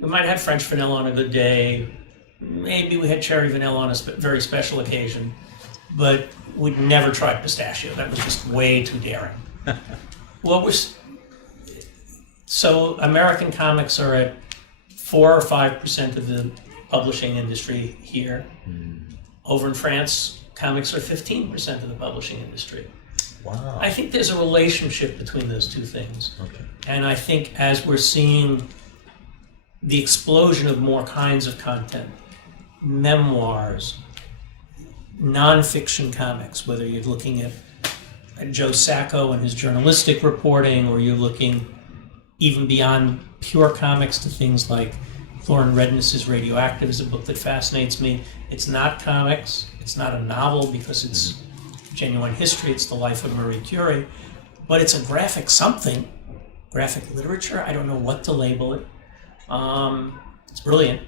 we might have French vanilla on a good day, maybe we had cherry vanilla on a very special occasion, but we'd never tried pistachio. That was just way too daring. So American comics are at 4 or 5% of the publishing industry here. Over in France, comics are 15% of the publishing industry. Wow. I think there's a relationship between those two things. Okay. And I think as we're seeing the explosion of more kinds of content, memoirs, nonfiction comics, whether you're looking at Joe Sacco and his journalistic reporting, or you're looking even beyond pure comics to things like Lauren Redness's Radioactive is a book that fascinates me. It's not comics, it's not a novel because it's genuine history, it's the life of Marie Curie, but it's a graphic something, graphic literature, I don't know what to label it. It's brilliant.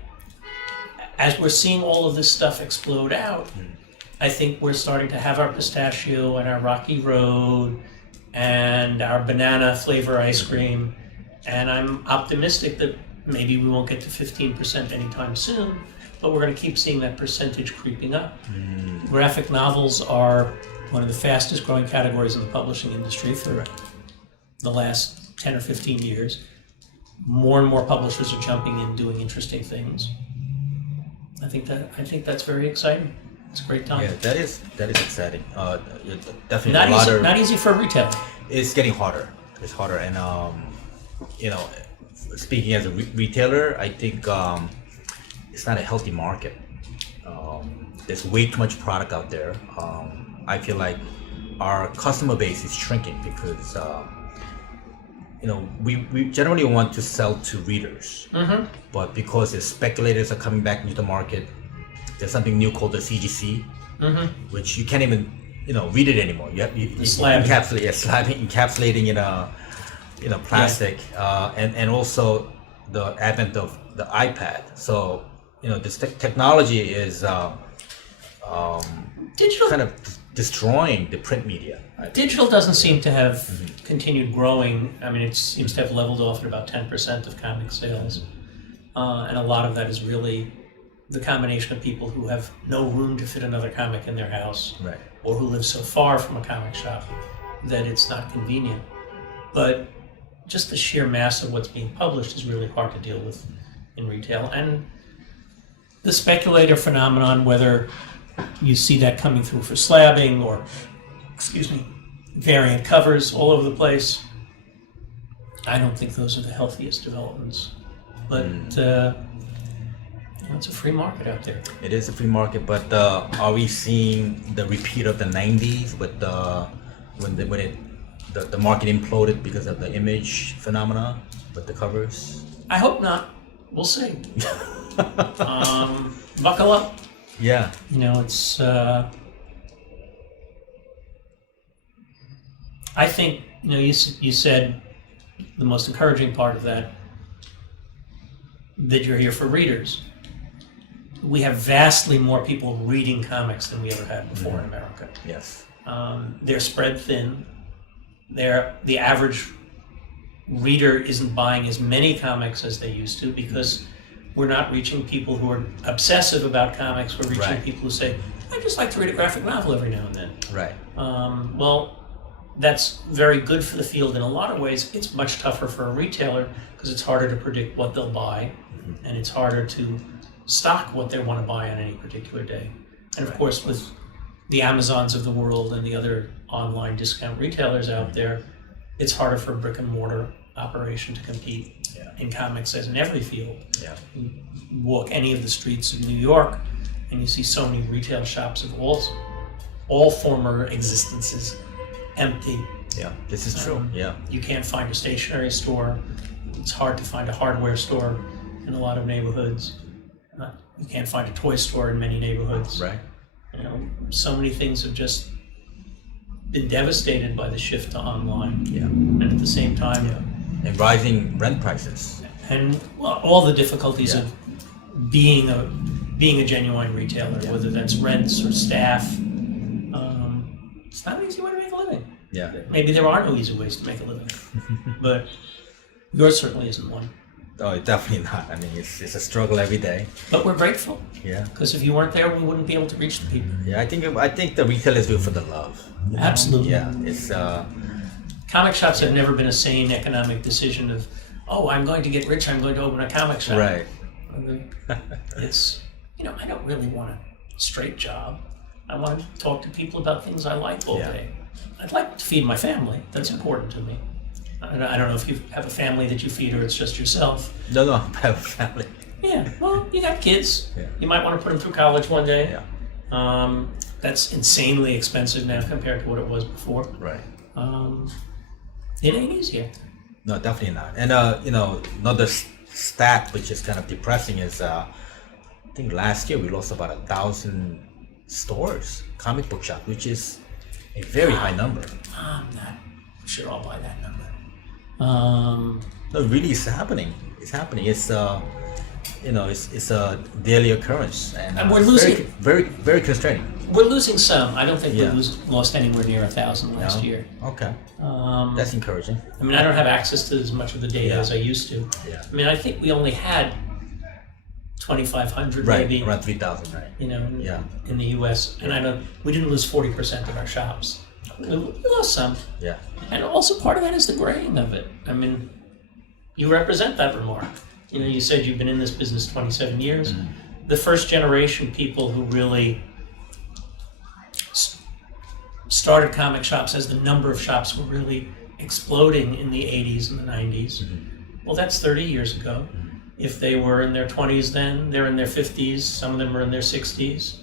As we're seeing all of this stuff explode out, I think we're starting to have our pistachio and our Rocky Road and our banana flavor ice cream, and I'm optimistic that maybe we won't get to 15% anytime soon, but we're going to keep seeing that percentage creeping up. Graphic novels are one of the fastest growing categories in the publishing industry for the last 10 or 15 years. More and more publishers are jumping in, doing interesting things. I think that's very exciting. It's a great time. Yeah, that is exciting. Definitely not easy for a retailer. It's getting harder. It's harder, and speaking as a retailer, I think it's not a healthy market. There's way too much product out there. I feel like our customer base is shrinking because we generally want to sell to readers, but because the speculators are coming back into the market, there's something new called the CGC, which you can't even read it anymore. You encapsulating in a plastic, and also the advent of the iPad. So this technology is digital kind of destroying the print media. Digital doesn't seem to have continued growing. I mean, it seems to have leveled off at about 10% of comic sales. And a lot of that is really the combination of people who have no room to fit another comic in their house, Right. or who live so far from a comic shop that it's not convenient. But just the sheer mass of what's being published is really hard to deal with in retail. And the speculator phenomenon, whether you see that coming through for slabbing or, variant covers all over the place, I don't think those are the healthiest developments. But it's a free market out there. It is a free market, but are we seeing the repeat of the '90s with when the market imploded because of the image phenomena with the covers? I hope not. We'll see. Buckle up. Yeah. It's. I think you said the most encouraging part of that you're here for readers. We have vastly more people reading comics than we ever had before in America. Yes. They're spread thin. The average reader isn't buying as many comics as they used to because we're not reaching people who are obsessive about comics. We're reaching Right. people who say, I just like to read a graphic novel every now and then. Right. Well, that's very good for the field in a lot of ways. It's much tougher for a retailer because it's harder to predict what they'll buy, and it's harder to stock what they want to buy on any particular day. And of course, with the Amazons of the world and the other online discount retailers out there, it's harder for a brick and mortar operation to compete in comics as in every field. Yeah. You walk any of the streets of New York and you see so many retail shops of all former existences empty. Yeah, this is true. Yeah. You can't find a stationery store. It's hard to find a hardware store in a lot of neighborhoods. You can't find a toy store in many neighborhoods. Right. So many things have just been devastated by the shift to online. Yeah. And at the same time, And rising rent prices. and all the difficulties of being a genuine retailer, whether that's rents or staff. It's not an easy way to make a living. Yeah. Maybe there are no easy ways to make a living, but yours certainly isn't one. Oh, definitely not. I mean, it's a struggle every day. But we're grateful, Yeah. because if you weren't there, we wouldn't be able to reach the people. Yeah, I think the retailers do it for the love. Absolutely. Yeah. It's Comic shops have never been a sane economic decision of, I'm going to get rich, I'm going to open a comic shop. right. It's, I don't really want a straight job. I want to talk to people about things I like all Yeah. day. I'd like to feed my family. That's important to me. I don't know if you have a family that you feed or it's just yourself. No, I have a family. Yeah, well, you got kids. Yeah. You might want to put them through college one day. Yeah. That's insanely expensive now compared to what it was before. Right. It ain't easier. No, definitely not. And another stat which is kind of depressing is I think last year we lost about 1,000 stores, comic book shops, which is a very high number. I'm not sure I'll buy that number. No, really, it's happening. It's happening. It's it's a daily occurrence, and we're losing. very, very constraining. We're losing some. I don't think Yeah. we lost anywhere near 1,000 last No? year. Okay, that's encouraging. I mean, I don't have access to as much of the data as I used to. Yeah. I mean, I think we only had 2,500 Right, maybe. around 3,000. Right. In the U.S. And we didn't lose 40% of our shops. We lost some. Yeah. And also part of that is the graying of it. I mean, you represent that remark. You said you've been in this business 27 years. Mm-hmm. The first generation people who really started comic shops as the number of shops were really exploding in the 80s and the 90s. Mm-hmm. Well, that's 30 years ago. If they were in their 20s then, they're in their 50s, some of them are in their 60s.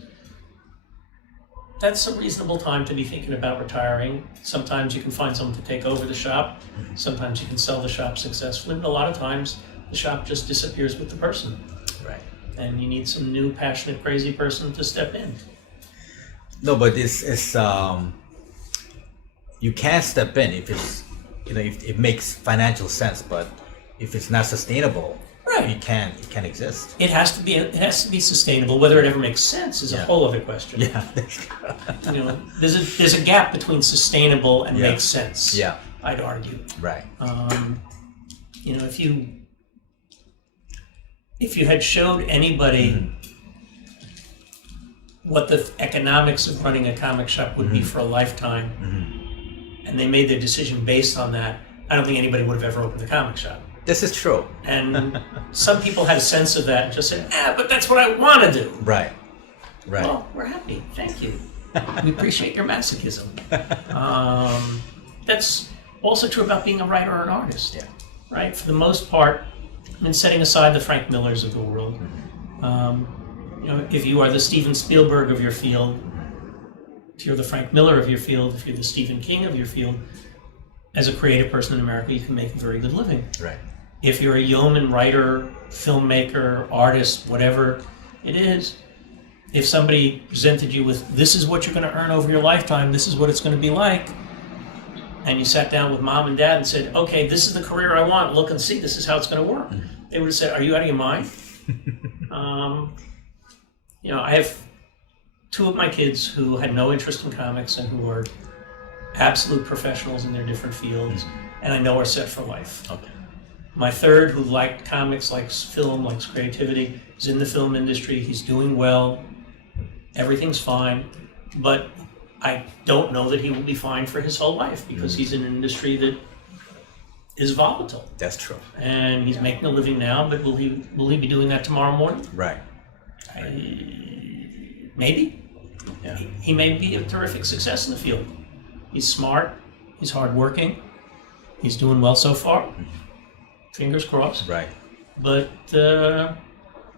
that's a reasonable time to be thinking about retiring. Sometimes you can find someone to take over the shop. Sometimes you can sell the shop successfully, but a lot of times the shop just disappears with the person. Right. And you need some new, passionate, crazy person to step in. No, but it's you can step in if it's, if it makes financial sense, but if it's not sustainable, right, it can't exist. It has to be sustainable. Whether it ever makes sense is a whole other question. Yeah. There's a gap between sustainable and makes sense. Yeah. I'd argue. Right. If you had showed anybody what the economics of running a comic shop would be for a lifetime, and they made their decision based on that, I don't think anybody would have ever opened a comic shop. This is true. And some people had a sense of that and just said, but that's what I want to do. Right. Right. Well, we're happy. Thank you. We appreciate your masochism. That's also true about being a writer or an artist. Yeah. Right? For the most part, setting aside the Frank Millers of the world, if you are the Steven Spielberg of your field, if you're the Frank Miller of your field, if you're the Stephen King of your field, as a creative person in America, you can make a very good living. Right. If you're a yeoman writer, filmmaker, artist, whatever it is, if somebody presented you with, this is what you're going to earn over your lifetime, this is what it's going to be like, and you sat down with mom and dad and said, okay, this is the career I want, look and see, this is how it's going to work. They would have said, are you out of your mind? I have two of my kids who had no interest in comics and who are absolute professionals in their different fields, and I know are set for life. Okay. My third, who liked comics, likes film, likes creativity, is in the film industry. He's doing well. Everything's fine. But I don't know that he will be fine for his whole life because he's in an industry that is volatile. That's true. And he's making a living now, but will he be doing that tomorrow morning? Right. Maybe. Yeah. He may be a terrific success in the field. He's smart. He's hardworking. He's doing well so far. Fingers crossed. Right. But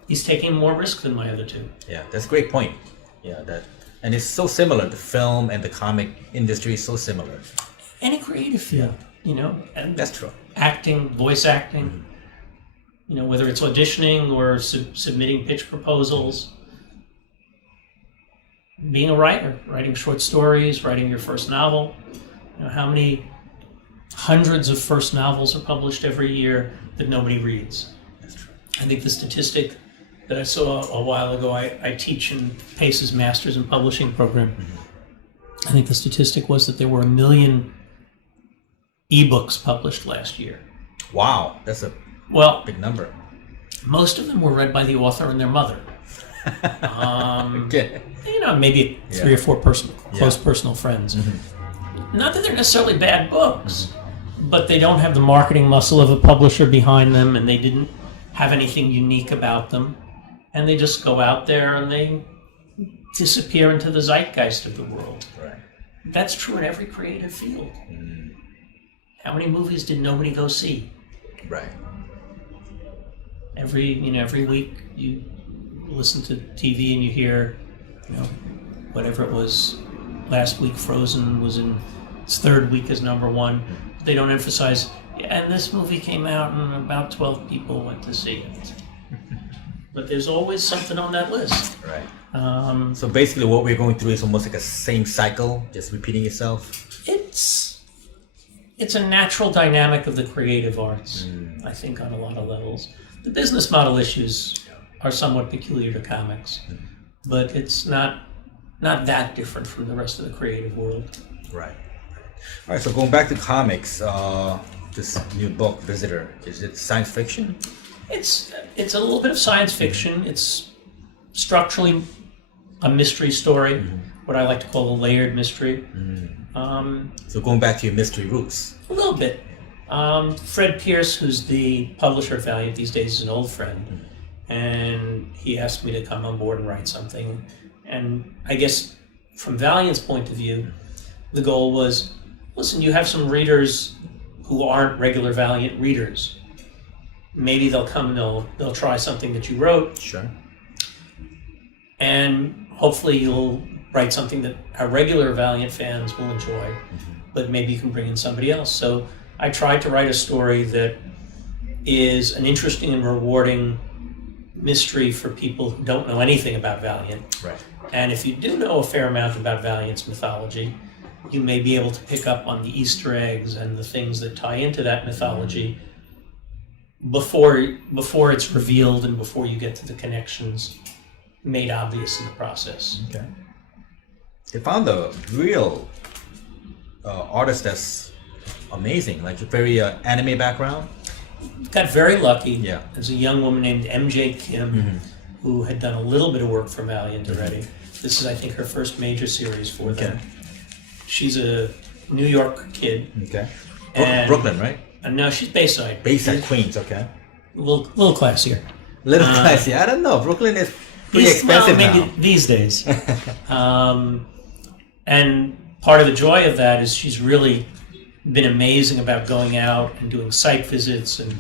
he's taking more risk than my other two. Yeah, that's a great point. Yeah, and it's so similar. The film and the comic industry is so similar. Any creative field, and that's true. Acting, voice acting, whether it's auditioning or submitting pitch proposals. Being a writer, writing short stories, writing your first novel. How many hundreds of first novels are published every year that nobody reads? That's true. I think the statistic that I saw a while ago, I teach in Pace's Masters in Publishing program. I think the statistic was that there were 1 million ebooks published last year. Wow, that's a big number. Most of them were read by the author and their mother. Okay. Maybe 3 or 4 close personal friends. Not that they're necessarily bad books, but they don't have the marketing muscle of a publisher behind them, and they didn't have anything unique about them, and they just go out there and they disappear into the zeitgeist of the world. Right. That's true in every creative field. How many movies did nobody go see? Right. Every week you listen to TV and you hear, whatever it was, last week Frozen was in its 3rd week as #1. They don't emphasize, and this movie came out and about 12 people went to see it. But there's always something on that list. Right. So basically what we're going through is almost like a same cycle, just repeating itself? It's a natural dynamic of the creative arts, I think, on a lot of levels. The business model issues are somewhat peculiar to comics, but it's not that different from the rest of the creative world. Right. All right, so going back to comics, this new book, Visitor, is it science fiction? It's a little bit of science fiction. It's structurally a mystery story, what I like to call a layered mystery. So going back to your mystery roots. A little bit. Fred Pierce, who's the publisher of Valiant these days, is an old friend, and he asked me to come on board and write something. And I guess from Valiant's point of view, the goal was, listen, you have some readers who aren't regular Valiant readers. Maybe they'll come and they'll try something that you wrote. Sure. And hopefully you'll write something that our regular Valiant fans will enjoy, but maybe you can bring in somebody else. So I tried to write a story that is an interesting and rewarding mystery for people who don't know anything about Valiant. Right. And if you do know a fair amount about Valiant's mythology, you may be able to pick up on the Easter eggs and the things that tie into that mythology before it's revealed and before you get to the connections made obvious in the process. Okay. They found a real artist that's amazing, like a very anime background. Got very lucky. Yeah. There's a young woman named MJ Kim who had done a little bit of work for Valiant already. This is, I think, her first major series for them. She's a New York kid. Okay. And Brooklyn, right? No, she's Bayside. Bayside, Queens. Okay. A little classier. Little classy. I don't know. Brooklyn is pretty expensive maybe now. these days. And part of the joy of that is she's really been amazing about going out and doing site visits and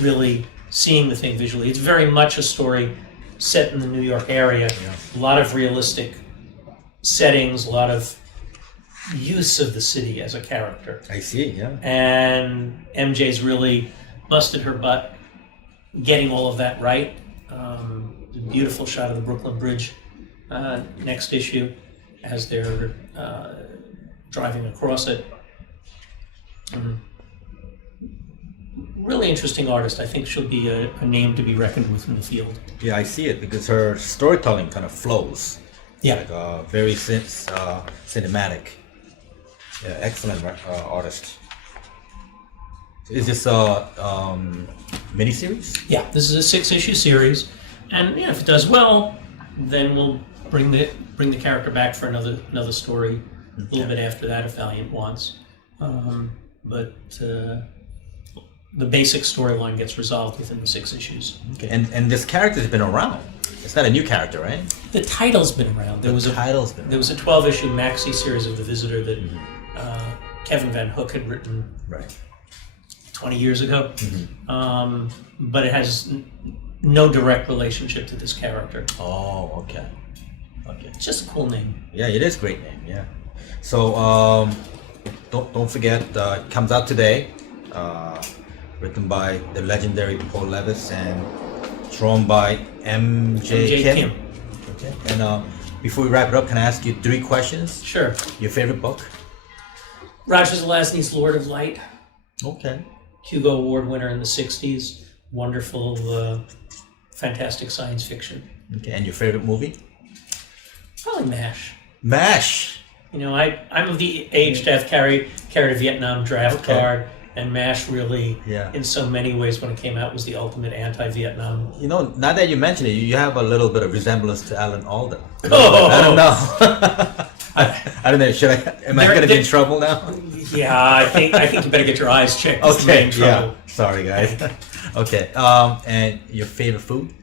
really seeing the thing visually. It's very much a story set in the New York area. Yeah. A lot of realistic settings, a lot of use of the city as a character. I see. Yeah. And MJ's really busted her butt getting all of that right. A beautiful shot of the Brooklyn Bridge next issue as they're driving across it. Really interesting artist. I think she'll be a name to be reckoned with in the field. Yeah, I see it because her storytelling kind of flows. Yeah. Like very cinematic. Yeah, excellent artist. Is this a miniseries? Yeah, this is a 6-issue series, and if it does well, then we'll bring the character back for another story a little bit after that if Valiant wants. But the basic storyline gets resolved within the 6 issues. Okay. And this character's been around. It's not a new character, right? The title's been around. There was a 12-issue maxi series of The Visitor that Kevin Van Hook had written 20 years ago. But it has no direct relationship to this character. Oh, okay. It's just a cool name. Yeah, it is a great name. Yeah. So don't forget, it comes out today. Written by the legendary Paul Levitz and drawn by MJ Kim. Okay. And before we wrap it up, can I ask you 3 questions? Sure. Your favorite book? Roger Zelazny's Lord of Light. Okay. Hugo Award winner in the 60s. Wonderful, fantastic science fiction. Okay. And your favorite movie? Probably MASH. MASH. I'm of the age to have carried a Vietnam draft card, and MASH really, in so many ways, when it came out, was the ultimate anti-Vietnam. Now that you mention it, you have a little bit of resemblance to Alan Alda. Oh. I don't know. I don't know. Am I going to be in trouble now? Yeah, I think you better get your eyes checked. Okay. Yeah. Sorry, guys. Okay. And your favorite food?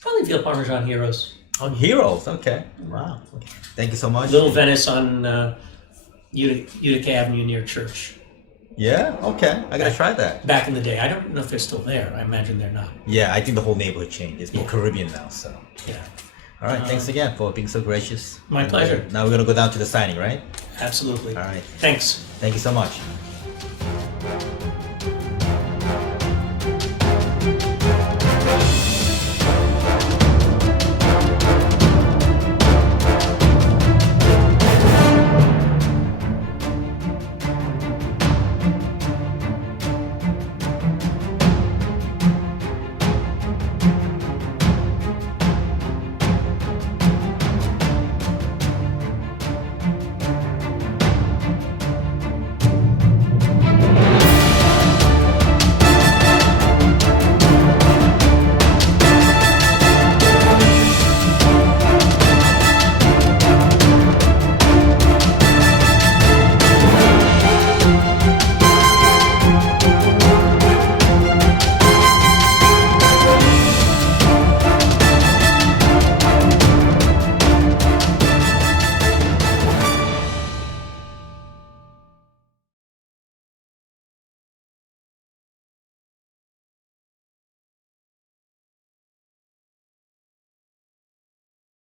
Probably veal parmesan heroes. On Heroes. Okay. Wow. Okay. Thank you so much. Little Venice on Utica Avenue near Church. Yeah. Okay. I gotta try that. Back in the day, I don't know if they're still there. I imagine they're not. Yeah, I think the whole neighborhood changed. It's more Caribbean now. So. Yeah. All right. Thanks again for being so gracious. My pleasure. Now we're gonna go down to the signing, right? Absolutely. All right. Thanks. Thank you so much.